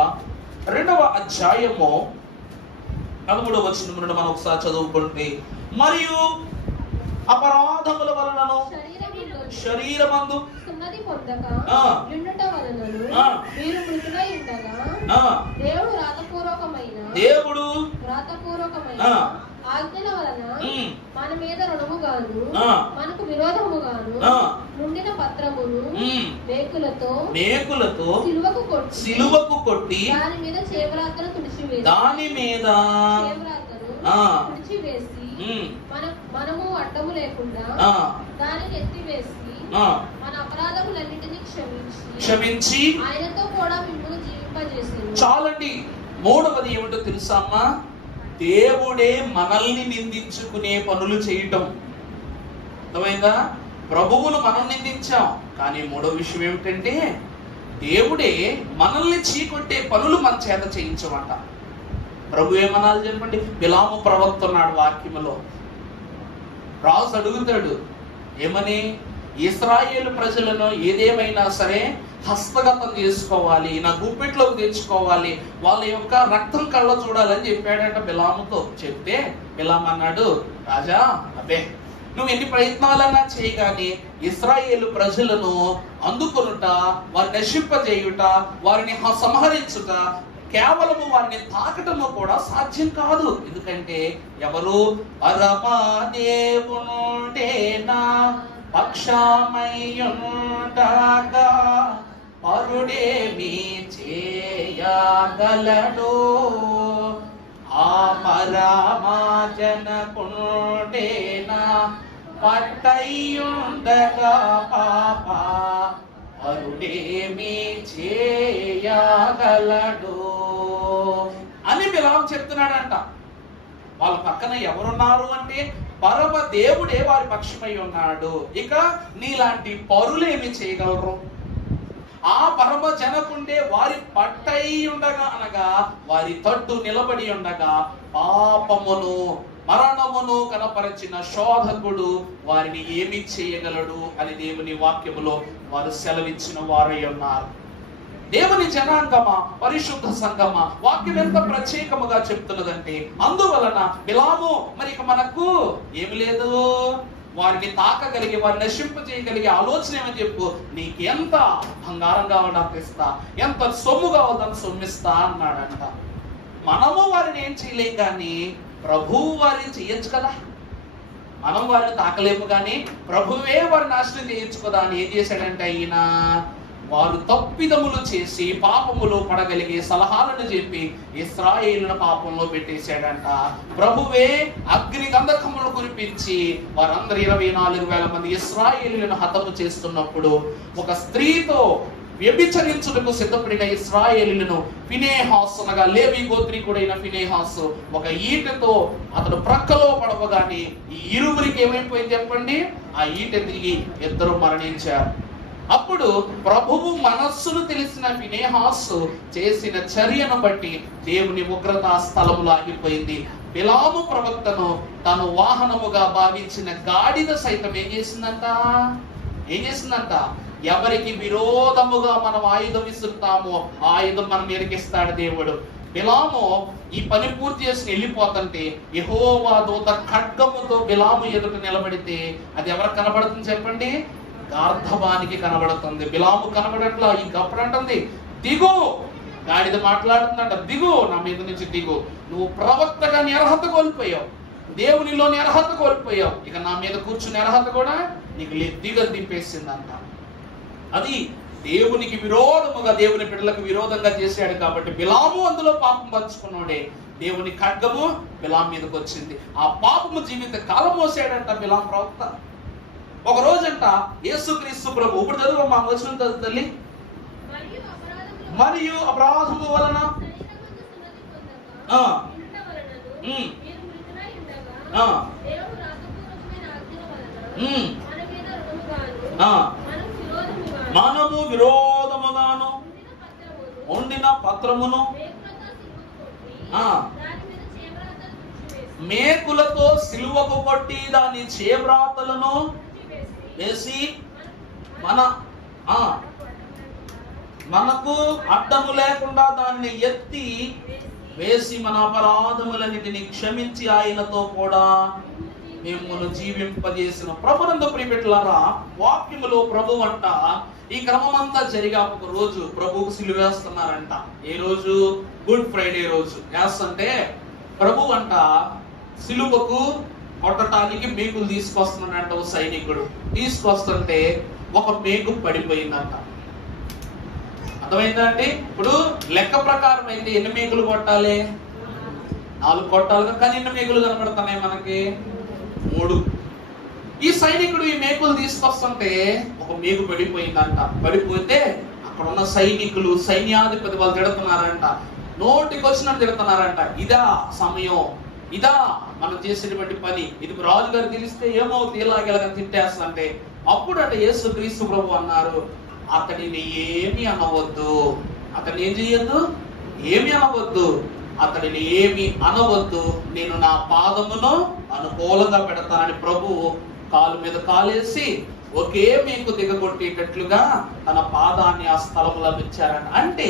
2వ అధ్యాయము 13వ వచనం నుండి మనం ఒకసారి చదువుకుంటే, మరియు అపరాధముల వలనను శరీరమందు సున్నతి పొందక ఉండుట వలనను మీరు మృతులై ఉండగా దేవుడు రాతపూర్వకమైన ఆజ్ఞల వలన మన మీద రుణముగాను మనకు విరోధముగాను నుండిన పత్రమును మేకులతో సిలువకు కొట్టి దాని మీద చేవ్రాతను తుడిచివేసి మనము అడ్డము లేకుండా దానిని ఎత్తివేసి మన అపరాధములన్నిటినీ క్షమించి ఆయనతో కూడా మిమ్మల్ని జీవింపజేసేది. చాలండి. మూడవది ఏమిటో తెలుసామ్మా? దేవుడే మనల్ని నిందించుకునే పనులు చేయటం. అర్థమైందా? ప్రభువును మనం నిందించాం, కానీ మూడో విషయం ఏమిటంటే దేవుడే మనల్ని చీకొట్టే పనులు మన చేత చేయించమంట. ప్రభు ఏమనాలి చెప్పండి? బిలాము ప్రవక్త ఉన్నాడు వాక్యములో. రాజు అడుగుతాడు ఏమని? ఇశ్రాయేలు ప్రజలను ఏదేమైనా సరే హస్తగతం చేసుకోవాలి, నా గుప్పెట్లోకి తెచ్చుకోవాలి, వాళ్ళ యొక్క రక్తం కళ్ళ చూడాలని చెప్పాడట బిలాముతో. చెప్తే బిలాము అన్నాడు, రాజా అబ్బే నువ్వు ఎన్ని ప్రయత్నాలన్నా చేయగాని ఇశ్రాయేలు ప్రజలను అందుకొనుట, వారిని నశింపజేయుట, వారిని సంహరించుట, కేవలము వారిని తాకటము కూడా సాధ్యం కాదు. ఎందుకంటే ఎవరు? పరమదేవునుడేనా పక్షమయ్యుండగా పరుడేమి చేయగలడు? ఆ పరమాజనకుండేనా పట్టయ్యుండగా పాప పరుడేమి చేయగలడు అని బిలాము చెప్తున్నాడంట. వాళ్ళ పక్కన ఎవరున్నారు అంటే పరమ దేవుడే వారి పక్షమై ఉన్నాడు. ఇక నీలాంటి పరులేమి చేయగలరు? ఆ పరమ జనకుండే వారి పట్టై ఉండగా, అనగా వారి తట్టు నిలబడి ఉండగా పాపమును మరణమును కనపరిచిన శోధకుడు వారిని ఏమి చేయగలడు అని దేవుని వాక్యములో వారు సెలవిచ్చిన వారై ఉన్నారు. దేవుని జనాంగమా, పరిశుద్ధ సంఘమా, వాక్యం ఎంత ప్రత్యేకముగా చెప్తున్నదంటే అందువలన బిలాము మరి ఇక మనకు ఏమి లేదు, వారిని తాకగలిగి వారిని నశింపజేయగలిగే ఆలోచన ఏమని చెప్పు, నీకెంత బంగారం కావాలంటే ఇస్తా, ఎంత సొమ్ము కావాలని సొమ్మిస్తా అన్నాడంట. మనము వారిని ఏం చేయలేం, కానీ ప్రభువు వారిని చేయొచ్చు కదా. మనం వారిని తాకలేము, కానీ ప్రభువే వారిని నాశనం చేయొచ్చు కదా అని ఏం చేశాడంటే ఆయన వారు తప్పిదములు చేసి పాపములో పడగలిగే సలహాలను చెప్పి ఇశ్రాయేలును పాపంలో పెట్టేశాడంట. ప్రభువే అగ్ని గంధకములు కురిపించి వారందరూ 24,000 మంది ఇశ్రాయేలులను హతము చేస్తున్నప్పుడు ఒక స్త్రీతో వ్యభిచరించుటకు సిద్ధపడిన ఇశ్రాయేలులను ఫినెహాసు అనగా లేవి గోత్రీకుడైన ఫినెహాసు ఒక ఈటెతో అతడు ప్రక్కలో పడవగానే ఈ ఇరువురికి ఏమైపోయింది చెప్పండి? ఆ ఈటె తిరిగి ఇద్దరు మరణించారు. అప్పుడు ప్రభువు మనస్సును తెలిసిన ఫినెహాసు చేసిన చర్యను బట్టి దేవుని ఉగ్రత స్థలములో ఆగిపోయింది. బిలాము ప్రవక్తను తను వాహనముగా భావించిన గాడిద సైతం ఏం చేసిందంట? ఎవరికి విరోధముగా మనం ఆయుధం ఇస్తున్నామో ఆ ఆయుధం మనం ఎరికిస్తాడు దేవుడు. బిలాము ఈ పని పూర్తి చేసి వెళ్ళిపోతుంటే యెహోవా దూత ఖడ్గముతో బిలాము ఎదుట నిలబడితే అది ఎవరికి కనబడుతుంది చెప్పండి? గార్ధబానికి కనబడుతుంది. బిలాము కనబడట్లా. ఇంకప్పుడు అంటుంది, దిగు. గాడిద మాట్లాడుతుందంట, దిగు, నా మీద నుంచి దిగు. నువ్వు ప్రవక్తగా అర్హత కోల్పోయావు, దేవునిలోని అర్హత కోల్పోయావు, ఇక నా మీద కూర్చుని అర్హత కూడా నీకు దిగ దింపేసిందంట. అది దేవునికి విరోధముగా, దేవుని బిడ్డలకు విరోధంగా చేశాడు కాబట్టి బిలాము అందులో పాపం పంచుకున్నాడే. దేవుని ఖడ్గము బిలాం మీదకి వచ్చింది. ఆ పాపము జీవిత కాలం మోసాడంట బిలాం ప్రవక్త. ఒక రోజంట యేసుక్రీస్తు ప్రభు, ఇప్పుడు చదువు మా వచనం చదువు తల్లి. మరియు అపరాధము వలన మనము విరోధముగాను ఉండిన పత్రమును మేకులతో సిలువకు కొట్టి దాని చేవ్రాతలను వేసి మనకు అడ్డము లేకుండా దాన్ని ఎత్తి వేసి మన అపరాధములన్నిటిని క్షమించి ఆయనతో కూడా మిమ్మల్ని జీవింపజేసిన ప్రభునందు ప్రియబిడ్డలారా, వాక్యములో ప్రభు అంట ఈ క్రమం అంతా జరిగా ఒక రోజు ప్రభువుకు సిలువ వేస్తున్నారంట. ఏ రోజు? గుడ్ ఫ్రైడే రోజు వేస్తుంటే ప్రభు అంట సిలువకు కొట్టడానికి మేకులు తీసుకొస్తున్నాడంట ఓ సైనికుడు. తీసుకొస్తుంటే ఒక మేకు పడిపోయిందంట. అర్థమైందా అండి? ఇప్పుడు లెక్క ప్రకారం అయితే ఎన్ని మేకులు కొట్టాలి? 4 కొట్టాలి. కానీ ఎన్ని మేకులు కనపడుతున్నాయి మనకి? 3. ఈ సైనికుడు ఈ మేకులు తీసుకొస్తుంటే ఒక మేకు పడిపోయిందంట. పడిపోతే అక్కడ ఉన్న సైనికులు, సైన్యాధిపతి వాళ్ళు తిడుతున్నారంట. నోటికి వచ్చినట్టు తిడుతున్నారంట. ఇదా సమయం, ఇదా మనం చేసేటువంటి పని, ఇది రాజుగారు తెలిస్తే ఏమవుతుంది, ఇలాగెలాగని తిట్టేస్తుంటే అప్పుడు అంటే యేసుక్రీస్తు ప్రభు అన్నారు, అతడిని ఏమి అనవద్దు. అతన్ని ఏం చేయొద్దు? ఏమి అనవద్దు. అతడిని ఏమి అనవద్దు. నేను నా పాదమును అనుకూలంగా పెడతానని ప్రభువు కాలు మీద కాలేసి ఒకే మేకు దిగగొట్టేటట్లుగా తన పాదాన్ని ఆ స్థలములో ఇచ్చారంట. అంటే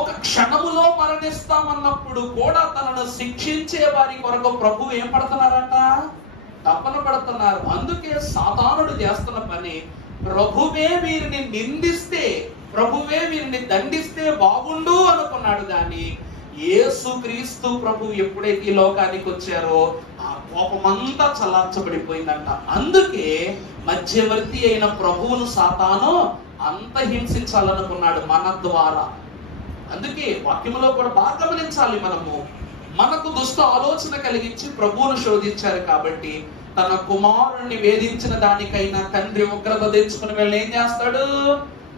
ఒక క్షణములో మరణిస్తామన్నప్పుడు కూడా తనను శిక్షించే వారి కొరకు ప్రభు ఏం పడుతున్నారంట? తప్పన పడుతున్నారు. అందుకే సాతానుడు చేస్తున్న పని, ప్రభువే వీరిని నిందిస్తే, ప్రభువే వీరిని దండిస్తే బాగుండు అనుకున్నాడు. కానీ యేసుక్రీస్తు ప్రభు ఎప్పుడైతే ఈ లోకానికి వచ్చారో ఆ కోపమంతా చల్లార్చబడిపోయిందంట. అందుకే మధ్యవర్తి అయిన ప్రభువును సాతాను అంత హింసించాలనుకున్నాడు మన ద్వారా. అందుకే వాక్యములో కూడా బాగా గమనించాలి మనము. మనకు దుష్ట ఆలోచన కలిగించి ప్రభువును శోధించారు కాబట్టి తన కుమారుణ్ణి వేధించిన దానికైనా తండ్రి ఉగ్రత తెచ్చుకుని వెళ్ళి ఏం చేస్తాడు?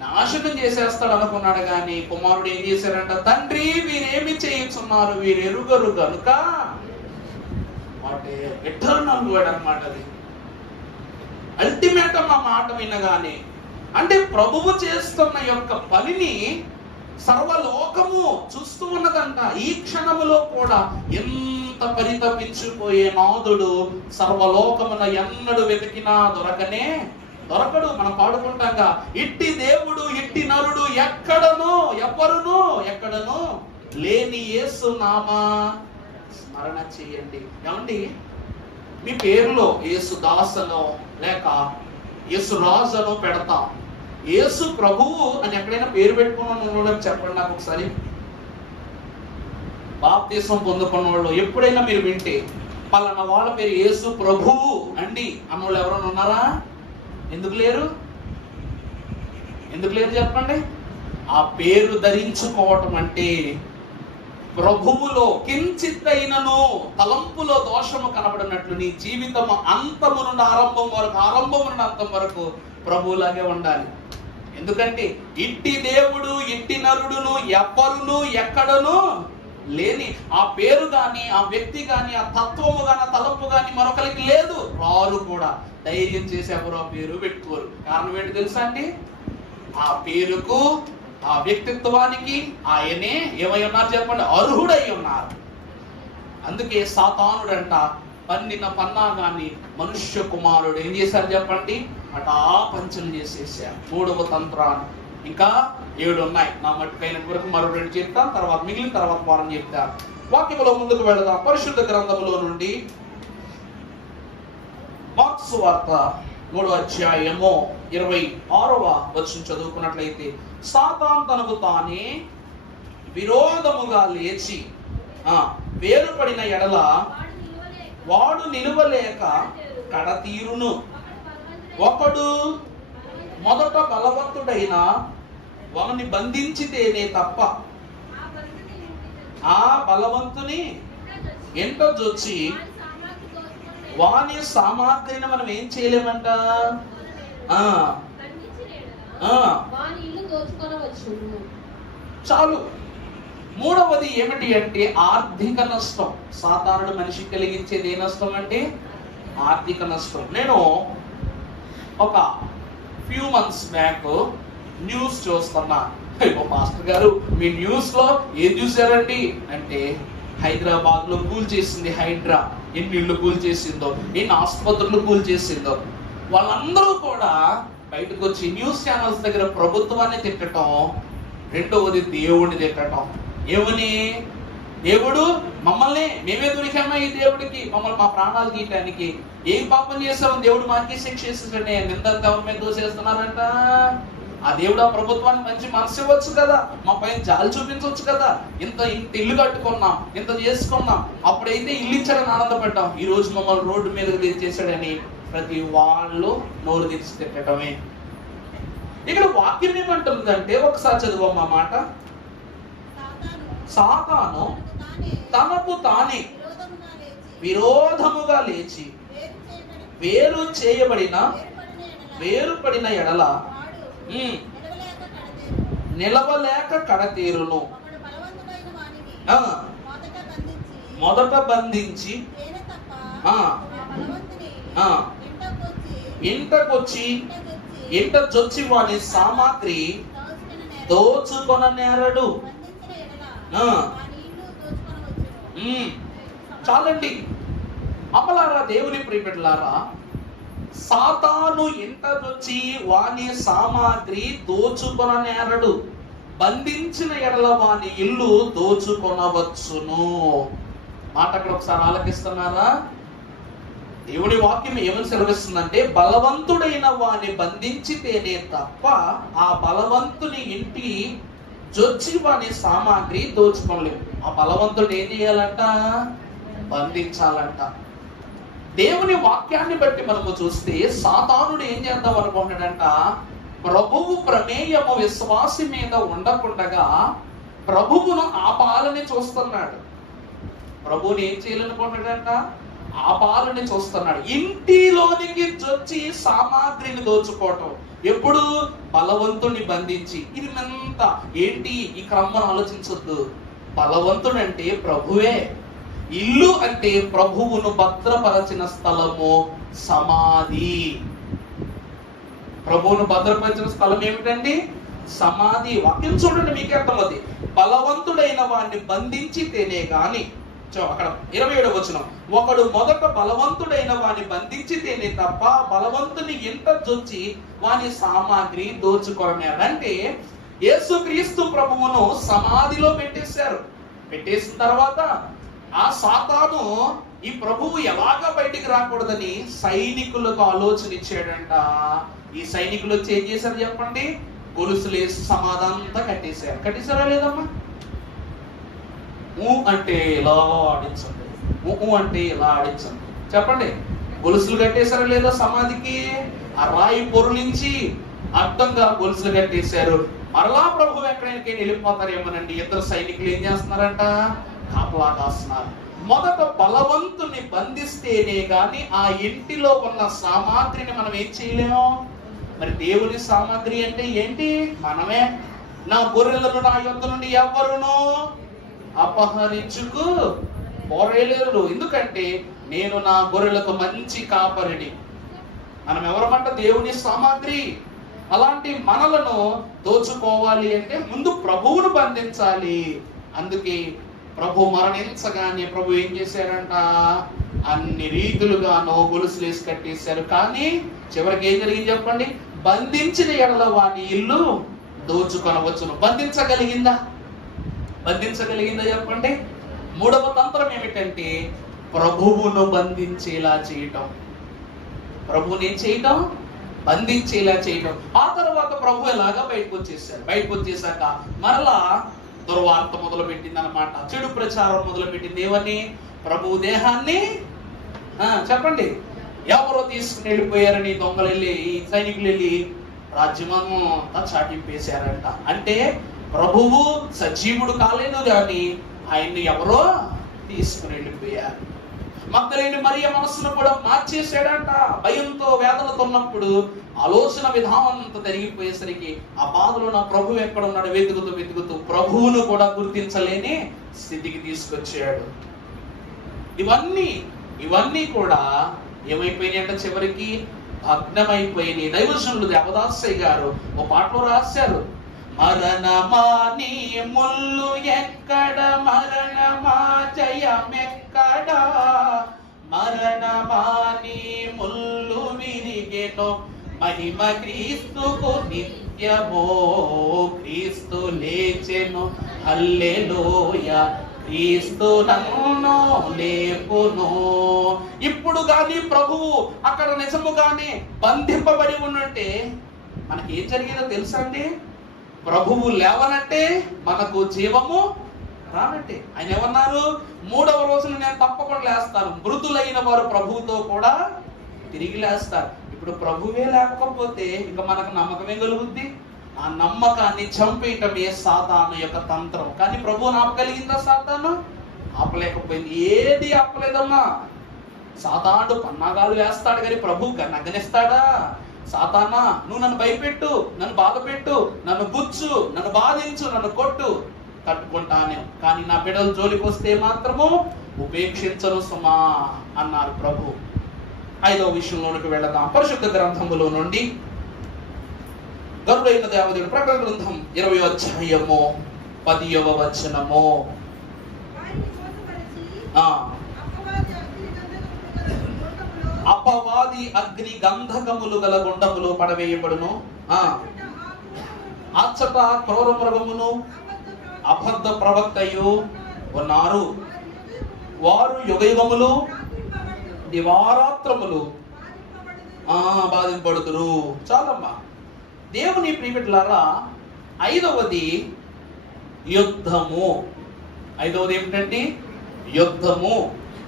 నాశనం చేసేస్తాడు అనుకున్నాడు. కానీ కుమారుడు ఏం చేశారంట? తండ్రి వీరేమి చేయించున్నారు, వీరు ఎరుగరు గనుక ఎటర్నల్ వర్డ్ అన్నమాట. అది అల్టిమేట్ ఆ మాట వినగానే, అంటే ప్రభువు చేస్తున్న యొక్క పనిని సర్వలోకము చూస్తూ ఉన్నదంట. ఈ క్షణములో కూడా ఎంత పరితపించిపోయే నాదుడు సర్వలోకమున ఎన్నడు వెతికినా దొరకడు. మనం పాడుకుంటాంగా, ఇట్టి దేవుడు ఇట్టి నరుడు ఎక్కడను లేని యేసు నామా స్మరణ చేయండి. ఏమండి, మీ పేరులో యేసు దాసనో లేక యేసు రాజనో పెడతాం. యేసు ప్రభువు అని ఎక్కడైనా పేరు పెట్టుకున్నాను చెప్పండి నాకు ఒకసారి. బాప్తిసం పొందుకున్న వాళ్ళు ఎప్పుడైనా మీరు వింటే పలానా వాళ్ళ పేరు యేసు ప్రభువు అండి అన్నోళ్ళు ఎవరైనా ఉన్నారా? ఎందుకు లేరు చెప్పండి. ఆ పేరు ధరించుకోవటం అంటే ప్రభువులో కించిత్తైనను తలంపులో దోషము కనబడినట్లు నీ జీవితం అంతము నుండి ఆరంభం నుండి అంతం వరకు ప్రభువులాగే ఉండాలి. ఎందుకంటే ఇట్టి దేవుడు ఇట్టి నరుడును ఎవ్వరును ఎక్కడను లేని ఆ పేరు గాని, ఆ వ్యక్తి గాని, ఆ తత్వము గాని, ఆ తలంపు గాని మరొకరికి లేదు. రారు కూడా. ధైర్యం చేసి ఎవరు ఆ పేరు పెట్టుకోరు. కారణం ఏంటి తెలుసా అండి? ఆ పేరుకు, ఆ వ్యక్తిత్వానికి ఆయనే ఏమై ఉన్నారు చెప్పండి? అర్హుడై ఉన్నారు. అందుకే సాతానుడంట పన్నిన పన్నాగాన్ని మనుష్య కుమారుడు ఏం చేశారు చెప్పండి? పంచం చేసేసారు. 3వ తంత్రాన్ని. ఇంకా 7 ఉన్నాయి. నా మట్టుకైన వరకు మరో 2 చెప్తాను, తర్వాత మిగిలిన తర్వాత వారం చెప్తాను. వాక్యములో ముందుకు వెళదాం. పరిశుద్ధ గ్రంథములో నుండి మార్క్స్ వార్త 3వ అధ్యాయము 26వ వచనం చదువుకున్నట్లయితే, సాతాను తనకు తానే విరోధముగా లేచి వేరుపడిన ఎడల వాడు నిలువలేక కడతీరును. ఒకడు మొదట బలవంతుడైన వాని బంధించితేనే తప్ప ఆ బలవంతుని ఎంట జొచ్చి వాని సామర్థ్యాన్ని మనం ఏం చేయలేమంట? చాలు. 3వది ఏమిటి అంటే ఆర్థిక నష్టం. సాధారణ మనిషికి కలిగించేది ఏ నష్టం అంటే ఆర్థిక నష్టం. నేను ఒక ఫ్యూ మంత్స్ బ్యాక్ న్యూస్ చూస్తున్నా. పాస్టర్ గారు మీ న్యూస్ లో ఏం చూసారండి అంటే, హైదరాబాద్ లో కూల్ చేసింది హైడ్రా. ఎన్ని ఇళ్ళు కూల్ చేసిందో, ఎన్ని ఆసుపత్రులు కూల్ చేసిందో. వాళ్ళందరూ కూడా బయటకు వచ్చి న్యూస్ ఛానల్స్ దగ్గర ప్రభుత్వాన్ని తిట్టడం, రెండవది దేవుడిని తిట్టడం. ఏమని? దేవుడు మమ్మల్ని, మేమే దొరికామా ఈ దేవుడికి, మమ్మల్ని మా ప్రాణాలు తీయటానికి ఏం పాపం చేస్తామని దేవుడు మాకే శిక్ష చేస్తుంటే నిందంతా ఎవరి మీద దోసేస్తున్నారంట? ఆ దేవుడు ఆ ప్రభుత్వానికి మంచి మనసు ఇవ్వచ్చు కదా, మా పైన జాలి చూపించవచ్చు కదా. ఇంత ఇల్లు కట్టుకున్నాం, ఇంత చేసుకున్నాం, అప్పుడైతే ఇల్లు ఇచ్చాడని ఆనందపడ్డాం. ఈ రోజు మమ్మల్ని రోడ్డు మీదకి తెచ్చేసాడని ప్రతి వాళ్ళు నోరు తెరిచి తిట్టడమే. ఇక్కడ వాక్యం ఏమంటుందంటే, ఒకసారి చదువు ఆ మాట. సాతాను తనకు తానే విరోధముగా లేచి వేరుపడిన ఎడల నిలవలేక కడతీరును. మొదట బంధించి ఇంట జొచ్చి వాని సామాగ్రి దోచుకొన నేరడు. చాలండి అమ్మలారా, దేవుని ప్రియబిడ్డలారా, సాతాను ఇంటదొచ్చి వాని సామాగ్రి దోచుకొన నేరడు, బంధించిన ఎడల వాని ఇల్లు దోచుకొనవచ్చును. మాట అక్కడ ఒకసారి ఆలకిస్తున్నారా? దేవుని వాక్యం ఏమని సెలవిస్తుందంటే, బలవంతుడైన వాని బంధించితేనే తప్ప ఆ బలవంతుని ఇంటి జొచ్చి వాని సామాగ్రి దోచుకోలేము. ఆ బలవంతుడు ఏం చేయాలంట? బంధించాలంట. దేవుని వాక్యాన్ని బట్టి మనము చూస్తే సాతానుడు ఏం చేద్దాం అనుకుంటాడంట? ప్రభువు ప్రమేయము విశ్వాసి మీద ఉండకుండగా ప్రభువును ఆపాలని చూస్తున్నాడు. ప్రభువుని ఏం చేయాలనుకుంటాడంట? ఆపాలని చూస్తున్నాడు. ఇంటిలోనికి జొచ్చి సామాగ్రిని దోచుకోవటం. ఎప్పుడు? బలవంతుని బంధించి. ఇది ఎంత ఏంటి ఈ క్రమం ఆలోచించొద్దు. బలవంతుడు అంటే ప్రభువే. ఇల్లు అంటే ప్రభువును భద్రపరచిన స్థలము సమాధి. ప్రభువును భద్రపరిచిన స్థలం ఏమిటండి? సమాధి. వాక్యం చూడండి, మీకే అర్థమవుతుంది. బలవంతుడైన వాడిని బంధించితేనే గాని, అక్కడ 27వ వచనం, ఒకడు మొదట బలవంతుడైన వాడిని బంధించితేనే తప్ప బలవంతుని ఇంట జొచ్చి వాని సామాగ్రి దోచుకొననేరు. అంటే యేసుక్రీస్తు ప్రభువును సమాధిలో పెట్టేశారు. పెట్టేసిన తర్వాత ఆ సాతాను ఈ ప్రభువు ఎలాగా బయటికి రాకూడదని సైనికులకు ఆలోచన ఇచ్చాడంట. ఈ సైనికులు వచ్చి ఏం చేశారు చెప్పండి? గొలుసులేసి సమాధంతా కట్టేశారు. కట్టేశారా లేదమ్మా? ఊ అంటే ఇలా ఆడించండి, ఊ అంటే ఇలా ఆడించండి. చెప్పండి, గొలుసులు కట్టేశారా లేదా సమాధికి? ఆ రాయి పొరులించి అర్థంగా గొలుసులు కట్టేశారు. మరలా ప్రభు ఎక్కడికి వెళ్ళిపోతారేమోనండి. ఇద్దరు సైనికులు ఏం చేస్తున్నారంట? కాపలా కాస్తున్నారు. మొదట బలవంతుని బంధిస్తేనే గాని ఆ ఇంటిలో ఉన్న సామాగ్రిని మనం ఏం చేయలేము. మరి దేవుని సామాగ్రి అంటే ఏంటి? మనమే. నా గొర్రెలను నా యొద్ద నుండి ఎవరును అపహరించుకు పోరేలేరు, ఎందుకంటే నేను నా గొర్రెలకు మంచి కాపరిని. మనం ఎవరమంట? దేవుని సామాగ్రి. అలాంటి మనలను దోచుకోవాలి అంటే ముందు ప్రభువును బంధించాలి. అందుకే ప్రభు మరణించగానే ప్రభు ఏం చేశారంట? అన్ని రీతులుగానో గొలుసులేసి కట్టేశారు. కానీ చివరికి ఏం జరిగింది చెప్పండి? బంధించిన ఎడల వాని ఇల్లు దోచుకొనవచ్చును. బంధించగలిగిందా? బంధించగలిగిందా చెప్పండి? మూడవ తంత్రం ఏమిటంటే ప్రభువును బంధించేలా చేయటం. ప్రభువుని ఏం చేయటం? బంధించేలా చేయటం. ఆ తర్వాత ప్రభు ఎలాగా బయటకు వచ్చేసారు. బయటకు వచ్చేసాక మరలా దుర్వార్త మొదలు పెట్టింది అనమాట. చెడు ప్రచారం మొదలు పెట్టింది. ఏమని? ప్రభు దేహాన్ని చెప్పండి ఎవరో తీసుకుని వెళ్ళిపోయారని దొంగలు వెళ్ళి, ఈ సైనికులు వెళ్ళి రాజ్యమంతా చాటింపేశారంట. అంటే ప్రభువు సజీవుడు కాలేదు కానీ ఆయన్ని ఎవరో తీసుకుని వెళ్ళిపోయారు. మగ్దలేని మరియ మనస్సును కూడా మార్చేసాడంట. భయంతో వేదనతో ఉన్నప్పుడు ఆలోచన విధానం అంతా తిరిగిపోయేసరికి ఆ బాధలో నా ప్రభు ఎక్కడ ఉన్నాడు వెతుకుతూ వెతుకుతూ ప్రభువును కూడా గుర్తించలేని స్థితికి తీసుకొచ్చాడు. ఇవన్నీ కూడా ఏమైపోయినాయి అంటే చివరికి భగ్నమైపోయినాయి. దైవజనులు దేవదాసయ్య గారు ఓ పాటలో రాశారు, మరణమా నీ ముల్లు ఎక్కడ, మరణమా జయమెక్కడ, మరణమా నీ ముల్లు విరిగెను, మహిమ క్రీస్తుకు నిత్యమో, క్రీస్తు లేచెను హల్లెలూయా, క్రీస్తు నన్ను లేపును. ఇప్పుడు గాని ప్రభువు అక్కడ నిజముగానే బంధింపబడి ఉన్నట్టే మనకి ఏం జరిగేదో తెలుసా అండి? ప్రభువు లేవనంటే మనకు జీవము రానంటే. ఆయన ఏమన్నారు? 3వ రోజున నేను తప్పకుండా లేస్తాను, మృతులైన వారు ప్రభువుతో కూడా తిరిగి లేస్తారు. ఇప్పుడు ప్రభువే లేకపోతే ఇక మనకు నమ్మకమే కలుగుద్ది. ఆ నమ్మకాన్ని చంపేయటమే సాతాను యొక్క తంత్రం. కానీ ప్రభువుని ఆపగలిగిందా సాతాను? ఆపలేకపోయింది. ఏది ఆపలేదమ్మా. సాతాను పన్నాగాలు వేస్తాడు కానీ ప్రభు నగ్గనిస్తాడా? సాతానా, నువ్వు నన్ను భయపెట్టు, నన్ను బాధపెట్టు, నన్ను గుచ్చు, నన్ను బాధించు, నన్ను కొట్టు, తట్టుకుంటాను, కానీ నా బిడ్డల జోలికి వస్తే మాత్రము ఉపేక్షించను సుమా అన్నారు ప్రభు. 5వ విషయంలోనికి వెళదాం. పరిశుద్ధ గ్రంథములో నుండి గరుడైన దేవదేవుడు ప్రకటన గ్రంథం 20వ అధ్యాయము 10వ వచనము. అపవాది అగ్ని గంధకములు గల గుండములు పడవేయబడును. అచ్చట క్రూర మృగమును అబద్ధ ప్రవక్తయు ఉన్నారు. వారు యుగయుగములు దివారాత్రములు బాధింపడుతురు. చాలమ్మా. దేవుని ప్రియబిడ్డలారా, 5వది యుద్ధము. 5వది ఏమిటండి? యుద్ధము.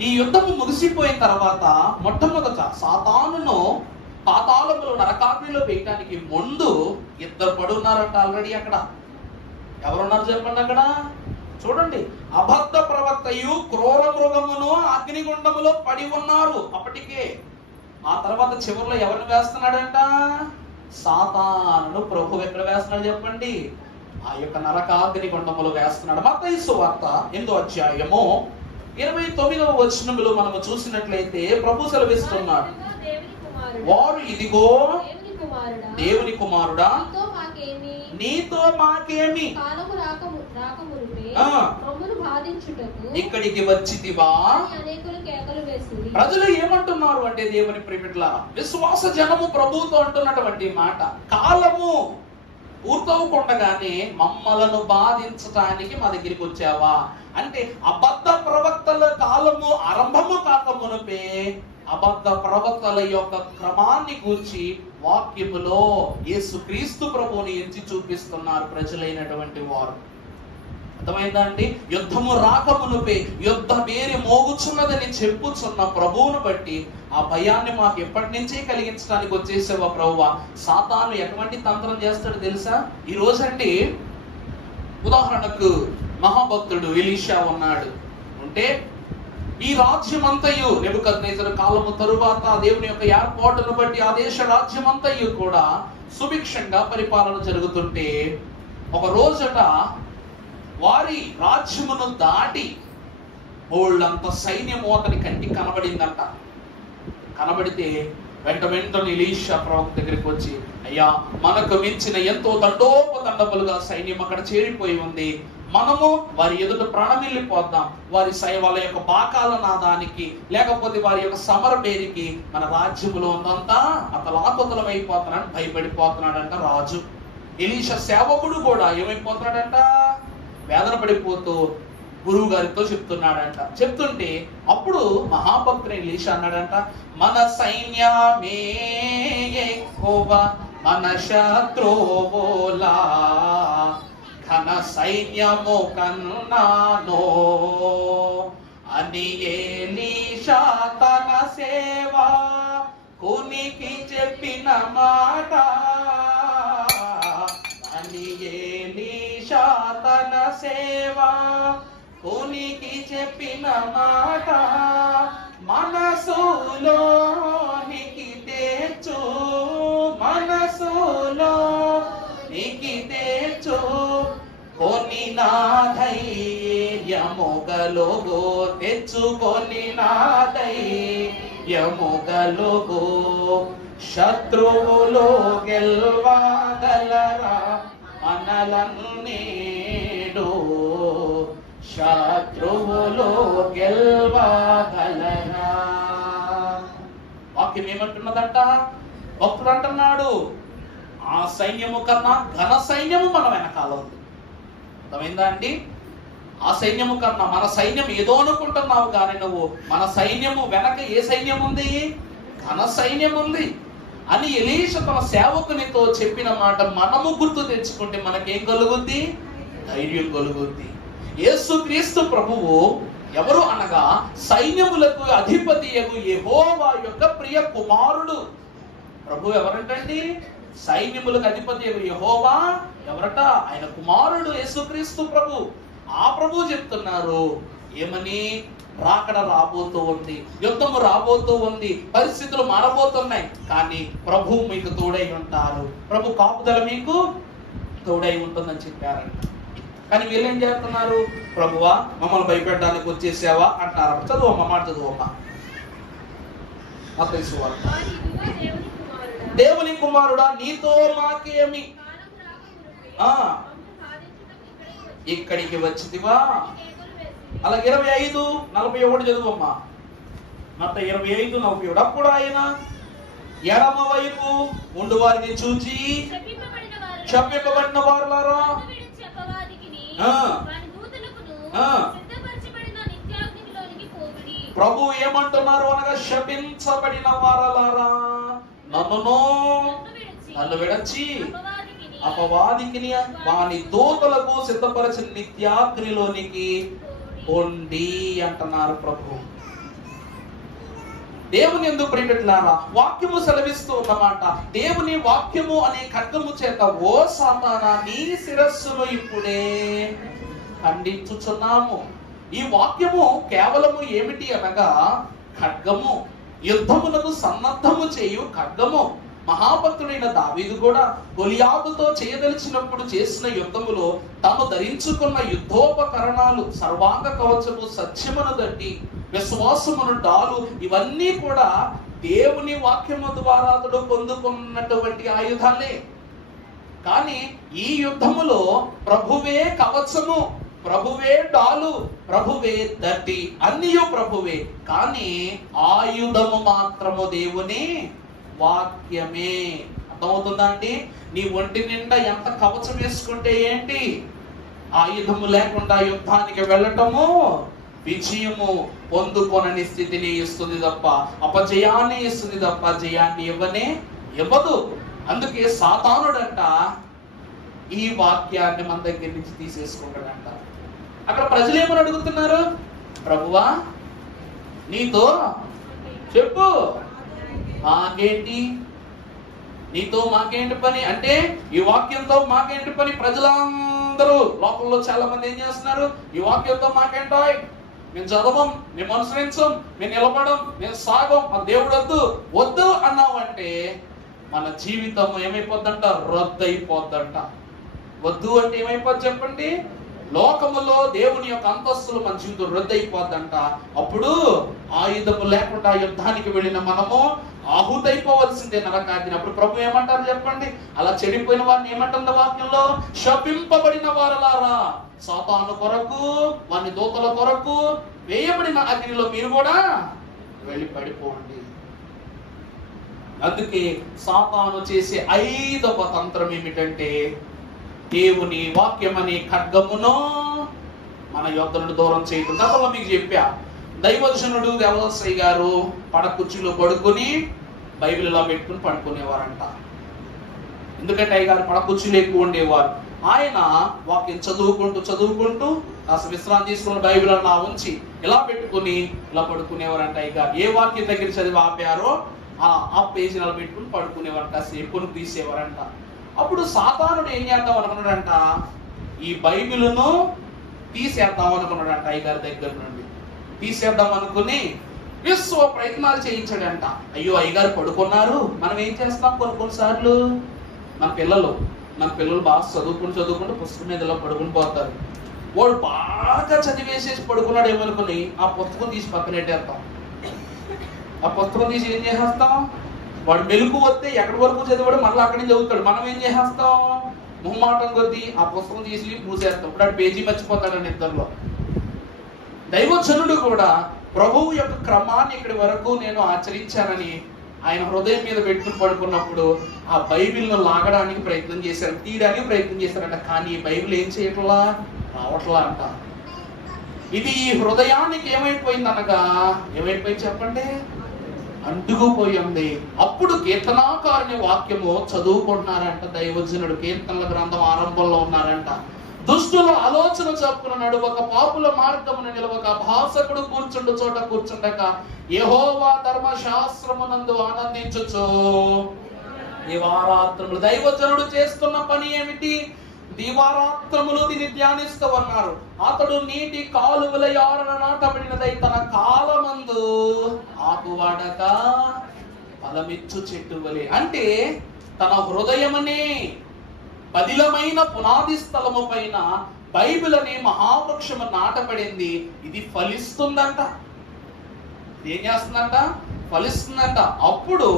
ఈ యుద్ధము ముగిసిపోయిన తర్వాత మొట్టమొదట సాతానును పాతాళములో నరకాగ్నిలో వేయడానికి ముందు 2 పడున్నారంట ఆల్రెడీ. అక్కడ ఎవరున్నారు చెప్పండి? అక్కడ చూడండి. అబద్ధ ప్రవక్తయు క్రూర మృగమును అగ్నిగుండములో పడి ఉన్నారు అప్పటికే. ఆ తర్వాత చివరిలో ఎవరిని వేస్తున్నాడంట? సాతానును ప్రభు ఎక్కడ వేస్తున్నాడు చెప్పండి? ఆ యొక్క నరకాగ్ని గుండములో వేస్తున్నాడు. మత్తయి సువార్త 8వ అధ్యాయము 29వ వచనములో మనము చూసినట్లయితే ప్రభు సెలవిస్తున్నాడు, వారు ఇదిగో దేవుని కుమారుడా, నీతో మాకేమి, ఇక్కడికి వచ్చితివా? ప్రజలు ఏమంటున్నారు అంటే, దేవుని ప్రియబిడ్డలారా, విశ్వాస జనము ప్రభువుతో అంటున్నటువంటి మాట, కాలము పూర్తవుకుండగానే మమ్మలను బాధించటానికి మా దగ్గరికి వచ్చావా అంటే, అబద్ధ ప్రవక్తల కాలము ఆరంభము కాకమునుపే అబద్ధ ప్రవక్తల యొక్క క్రమాన్ని గూర్చి వాక్యములో యేసుక్రీస్తు ప్రభువుని ఎంచి చూపిస్తున్నారు ప్రజలైనటువంటి వారు. అర్థమైందా అండి? యుద్ధము రాకమునుపే యుద్ధ వేరి మోగుచున్నదని చెప్పుచున్న ప్రభువును బట్టి ఆ భయాన్ని మాకు ఎప్పటి నుంచే కలిగించడానికి వచ్చేసావా ప్రభువా. సాతాను ఎటువంటి తంత్రం చేస్తాడు తెలుసా? ఈ రోజండి ఉదాహరణకు మహాభక్తుడు ఎలీషా ఉన్నాడు అంటే, ఈ రాజ్యమంతయు నెబుకద్నెజరు కాలము తరువాత దేవుని యొక్క ఏర్పాటును బట్టి ఆ దేశ రాజ్యమంతయు కూడా సుభిక్షంగా పరిపాలన జరుగుతుంటే, ఒక రోజట వారి రాజ్యమును దాటి బోళ్ళంత సైన్యము అతని కంటికి కనబడిందంట. కనబడితే వెంటనే ఎలీషా ప్రవక్త దగ్గరికి వచ్చి, అయ్యా, మనకు మించిన ఎంతో దండోపదండములుగా సైన్యం అక్కడ చేరిపోయి ఉంది, మనము వారి ఎదుట ప్రాణమిల్లిపోద్దాం, వాళ్ళ యొక్క బాకాల నాదానికి లేకపోతే వారి యొక్క సమర పేరుకి మన రాజ్యములో ఉందంతా అతలాకుతలం అయిపోతున్నాడని భయపడిపోతున్నాడంట రాజు. ఎలీషా సేవకుడు కూడా ఏమైపోతున్నాడంట? వేదన పడిపోతూ గురువు గారితో చెప్తున్నాడంట. చెప్తుంటే అప్పుడు మహాభక్తుని ఎలీషా అన్నాడంట, మన సైన్యమే ఎక్కువ మన శత్రువులా ఘన సైన్యము కన్నానో అని ఎలీషా తన సేవ కునికి చెప్పిన మాట. అని ఎలీషా తన సేవ కునికి చెప్పిన మాట, మనసులోనికి తెచ్చు, మనసులోనికి తెచ్చు, కొని నా ధైర్యము గలుగు, తెచ్చుకొని నా ధైర్యము గలుగు, శత్రువులు గెల్వగలరా మనలన్నీడు, శత్రువులు గెల్వగలరా. వాక్యం ఏమంటున్నదంట? భక్తుడు అంటున్నాడు, ఆ సైన్యము కన్నా ఘన సైన్యము మన వెనకాల ఉంది. అర్థమైందా అండి? ఆ సైన్యము కన్నా మన సైన్యం ఏదో అనుకుంటున్నావు కానీ నువ్వు, మన సైన్యము వెనక ఏ సైన్యం ఉంది? ఘన సైన్యం ఉంది. అని ఎలీషా తన సేవకునితో చెప్పిన మాట మనము గుర్తు తెచ్చుకుంటే మనకేం కలుగుద్ది? ధైర్యం కలుగుద్ది. యేసుక్రీస్తు ప్రభువు ఎవరు అనగా సైన్యములకు అధిపతియగు యెహోవా యొక్క ప్రియ కుమారుడు. ప్రభు ఎవరంటండి? సైన్యములకు అధిపతియగు యెహోవా ఎవరట? ఆయన కుమారుడు యేసుక్రీస్తు ప్రభు. ఆ ప్రభు చెప్తున్నారు ఏమని? రాకడ రాబోతూ ఉంది, యుద్ధము రాబోతూ ఉంది, పరిస్థితులు మారబోతున్నాయి, కానీ ప్రభు మీకు తోడై ఉంటారు, ప్రభు కాపుదల మీకు తోడై ఉంటుందని చెప్పారంట. కానీ వీళ్ళేం చేస్తున్నారు? ప్రభువా మమ్మల్ని భయపెట్టడానికి వచ్చేసావా అంటారు. చదువమ్మా, మాట చదువమ్మా. దేవుని కుమారుడా నీతో మాకేమి, ఇక్కడికి వచ్చిదివా? అలాగే 25:41 చదువమ్మా. మొత్తం 25:41. అప్పుడు ఆయన ఎడమ వైపు ఉండు వారిని చూచి శపింపబడిన వారులారా ప్రభు ఏమంటున్నారు అనగా శపించబడిన వారలారా నన్ను విడచి అపవాదికిని వాని దూతలకు సిద్ధపరచిన నిత్యాగ్నిలోనికి పొండి అంటున్నారు ప్రభు. దేవుని ఎందుకు ప్రియట్లారా వాక్యము సెలవిస్తూ ఉన్నమాట. దేవుని వాక్యము అనే ఖడ్గము చేత ఓ సాతానా నీ శిరస్సును ఇప్పుడే ఖండించుచున్నాము. ఈ వాక్యము కేవలము ఏమిటి అనగా ఖడ్గము, యుద్ధమునకు సన్నద్ధము చేయు ఖడ్గము. మహాభక్తుడైన దావీదు కూడా గొలియాతుతో చేయదలిచినప్పుడు చేసిన యుద్ధములో తాను ధరించుకున్న యుద్ధోపకరణాలు సర్వాంగ కవచము, సత్యమును దట్టి, విశ్వాసమును డాలు, ఇవన్నీ కూడా దేవుని వాక్యము ద్వారా అతడు పొందుకున్నటువంటి ఆయుధాలే. కానీ ఈ యుద్ధములో ప్రభువే కవచము, ప్రభువే డాలు, ప్రభువే దట్టి, అన్నియు ప్రభువే. కానీ ఆయుధము మాత్రము దేవుని వాక్యమే. అర్థమవుతుందా అండి? నీ ఒంటి నిండా ఎంత కవచం వేసుకుంటే ఏంటి? ఆయుధము లేకుండా యుద్ధానికి వెళ్ళటము విజయము పొందుకొనని స్థితిని ఇస్తుంది తప్ప అపజయాన్ని ఇస్తుంది తప్ప జయాన్ని ఇవ్వదు. అందుకే సాతానుడంట ఈ వాక్యాన్ని మన దగ్గర నుంచి తీసేసుకుంటాడంట. అక్కడ ప్రజలు ఏమని అడుగుతున్నారు? ప్రభువా నీతో చెప్పు, మాకేంటి, నీతో మాకేంటి పని అంటే ఈ వాక్యంతో మాకేంటి పని? ప్రజలందరూ లోకంలో చాలా మంది ఏం చేస్తున్నారు? ఈ వాక్యంతో మాకేంటో, మేము చదవం, మేము అనుసరించం, మేము నిలబడం, మేము సాగం, మా దేవుడు వద్దు అన్నావంటే మన జీవితం ఏమైపోద్దంట? రద్దయిపోద్దంట. వద్దు అంటే ఏమైపోద్ది చెప్పండి? లోకములో దేవుని యొక్క అంతస్తులు మన జీవితం రద్దయిపోద్దంట. అప్పుడు ఆయుధము లేకుండా యుద్ధానికి వెళ్ళిన మనము ఆహుతైపోవలసిందే నరకాగ్ని. అప్పుడు ప్రభు ఏమంటారు చెప్పండి? అలా చెడిపోయిన వారిని ఏమంటుంది వాక్యంలో? శపింపబడిన వారలారా సాతాను కొరకు, వాని దూతల కొరకు వేయబడిన అగ్నిలో మీరు కూడా వెళ్ళి పడిపోండి. అందుకే సాతాను చేసే 5వ తంత్రం ఏమిటంటే దేవుని వాక్యం అనే ఖడ్గమును మన యొద్దను దూరం చేయడం. గతంలో మీకు చెప్పా, దైవదర్శనుడు దేవదాసయ్య గారు పడకుర్చీలో పడుకొని బైబిల్ ఇలా పెట్టుకుని పడుకునేవారంట. ఎందుకంటే అయ్య గారు పడకుర్చీలో ఎక్కువ ఉండేవారు. ఆయన వాక్యం చదువుకుంటూ కాస్త విశ్రాంతి తీసుకున్న బైబిల్ అలా ఉంచి ఇలా పెట్టుకుని ఇలా పడుకునేవారంట. అయ్య గారు ఏ వాక్యం దగ్గర చదివి ఆపారో ఆ పేజీని అలా పెట్టుకుని పడుకునేవారంట. సేపును తీసేవారంట. అప్పుడు సాతానుడు ఏం చేద్దాం అనుకున్నాడంట? ఈ బైబిల్ను తీసేద్దాం అనుకున్నాడంట. అయ్యగారి దగ్గర నుండి తీసేద్దాం అనుకుని విశ్వ ప్రయత్నాలు చేయించాడంట. అయ్యో అయ్యగారు పడుకున్నారు, మనం ఏం చేస్తాం కొన్నిసార్లు మన పిల్లలు బాగా చదువుకుంటూ పుస్తకం మీద ఇలా పడుకుని పోతారు. వాడు బాగా చదివేసేసి పడుకున్నాడు ఏమనుకుని ఆ పుస్తకం తీసి పక్కనెట్టేస్తాం. ఆ పుస్తకం తీసి ఏం చేసేస్తాం? వాడు మెలుకు వస్తే ఎక్కడి వరకు చదివాడు మళ్ళీ అక్కడి నుంచి చదువుతాడు. మనం ఏం చేసేస్తాం? మొహమాటం కొద్దీ ఆ పుస్తకం తీసి మూసేస్తాం. ఇప్పుడు ఆ పేజీ మర్చిపోతాడని ఇద్దరిలో. దైవజనుడు కూడా ప్రభువు యొక్క క్రమాన్ని ఇక్కడి వరకు నేను ఆచరించానని ఆయన హృదయం మీద పెట్టుకుని పడుకున్నప్పుడు ఆ బైబిల్ను లాగడానికి ప్రయత్నం చేశారు, తీయడానికి ప్రయత్నం చేశారంట. కానీ ఈ బైబిల్ ఏం చేయట్లా, రావట్లా అంట. ఇది ఈ హృదయానికి ఏమైపోయింది అనగా ఏమైపోయింది చెప్పండి? అంటుకుపోయి ఉంది. అప్పుడు కీర్తనాకారుని వాక్యము చదువుకుంటున్నారంట దైవజనుడు. కీర్తనల గ్రంథం ఆరంభంలో ఉన్నారంట. దుష్టుల ఆలోచన చప్పున నడువక, పాపుల మార్గమును నిలవక, భాషకుడు కూర్చుండు చోట కూర్చుండక, యెహోవా ధర్మశాస్త్రమునందు ఆనందించుచు దివారాత్రములు. దైవజనుడు చేస్తున్న పని ఏమిటి? దివారాత్రములు దీన్ని ధ్యానిస్తూ ఉన్నారు. అతడు నీటి కాలువల యారన నాటబడినదై తన కాలమందు ఆకువాడక ఫలమిచ్చు చెట్టు వలె. అంటే తన హృదయమనే పదిలమైన పునాది స్థలము పైన బైబిల్ అనే మహావృక్షము నాటబడింది. ఇది ఫలిస్తుందంట. ఏం చేస్తుందంట? ఫలిస్తుందంట. అప్పుడు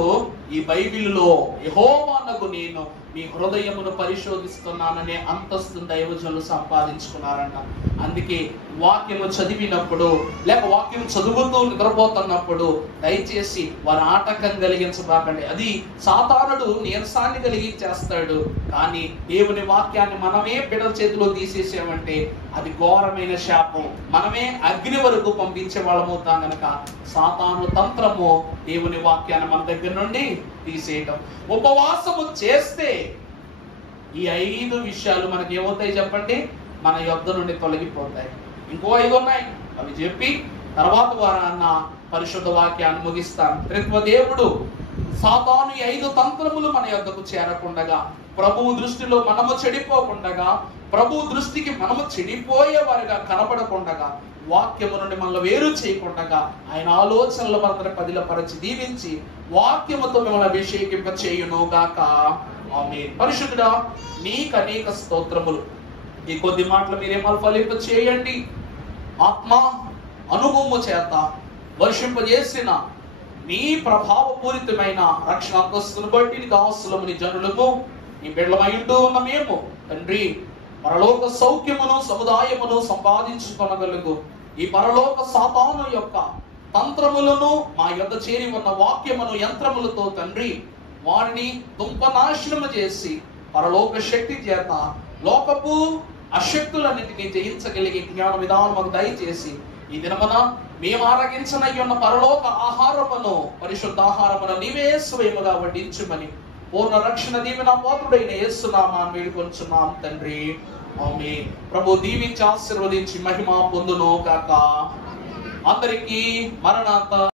ఈ బైబిల్లో యెహోవానగు నేను మీ హృదయమును పరిశోధిస్తున్నాననే అంతస్తును దైవజనులు సంపాదించుకున్నారంట. అందుకే వాక్యము చదివినప్పుడు లేక వాక్యం చదువుతూ నిద్రపోతున్నప్పుడు దయచేసి వారి ఆటంకం కలిగించబాకండి. అది సాతానుడు నీరసాన్ని కలిగించేస్తాడు. కానీ దేవుని వాక్యాన్ని మనమే బిడ్డల చేతిలో తీసేసామంటే అది ఘోరమైన శాపం. మనమే అగ్ని వరకు పంపించే వాళ్ళమవుతాం గనక సాతాను తంత్రము దేవుని వాక్యాన్ని మన దగ్గర నుండి తీసేయటం. ఉపవాసము చేస్తే ఈ 5 విషయాలు మనకి ఏమవుతాయి చెప్పండి? మన యొద్ద నుండి తొలగిపోతాయి. ఇంకో 5 ఉన్నాయి, అవి చెప్పి తర్వాత వారాన్న పరిశుద్ధ వాక్యాన్ని ముగిస్తాను. త్రిత్వ దేవుడు సాతాను 5 తంత్రములు మన యొద్దకు చేరకుండగా, ప్రభువు దృష్టిలో మనము చెడిపోకుండగా, ప్రభు దృష్టికి మనము చెడిపోయే వారిగా కనపడకుండగా, వాక్యము నుండి మనల్ని వేరు చేయకుండగా ఆయన ఆలోచనలు మనల్ని పదిలపరచి దీవించి వాక్యముతో మిమ్మల్ని అభిషేకింప చేయును గాక. ఆమేన్. పరిశుద్ధుడా, నీకు అనేక స్తోత్రములు. ఈ కొద్ది మాటలు మీరేమో ఫలింప చేయండి. ఆత్మ అనుభవము చేత వర్షింపజేసిన నీ ప్రభావపూరితమైన రక్షణ అంతస్తును బట్టి నీ దాసులము నీ జనులము నీ బిడ్డలమైంటూ ఉన్న మేము తండ్రి పరలోక సౌఖ్యమును సముదాయమును సంపాదించుకొనగలుగు ఈ పరలోక సాతాను యొక్క తంత్రములను మా యొద్ద చేరి ఉన్న వాక్యమును యంత్రములతో తండ్రి వారిని దుంపనాశనము చేసి పరలోక శక్తి చేత లోకపు అశక్తులన్నిటినీ జయించగలిగే జ్ఞాన విధానం మాకు దయచేసి ఈ దినమున మేము ఆరగించనయ్యున్న పరలోక ఆహారమును పరిశుద్ధ ఆహారమును నీవే స్వయముగా వడ్డించుమని పూర్ణ రక్షణ దీవెన పోతుడైన యేసు నామమున వేడుకొంచున్నాం తండ్రి. ఆమేన్. ప్రభు దీవించి ఆశీర్వదించి మహిమ పొందును గాక. అందరికీ మరణాత.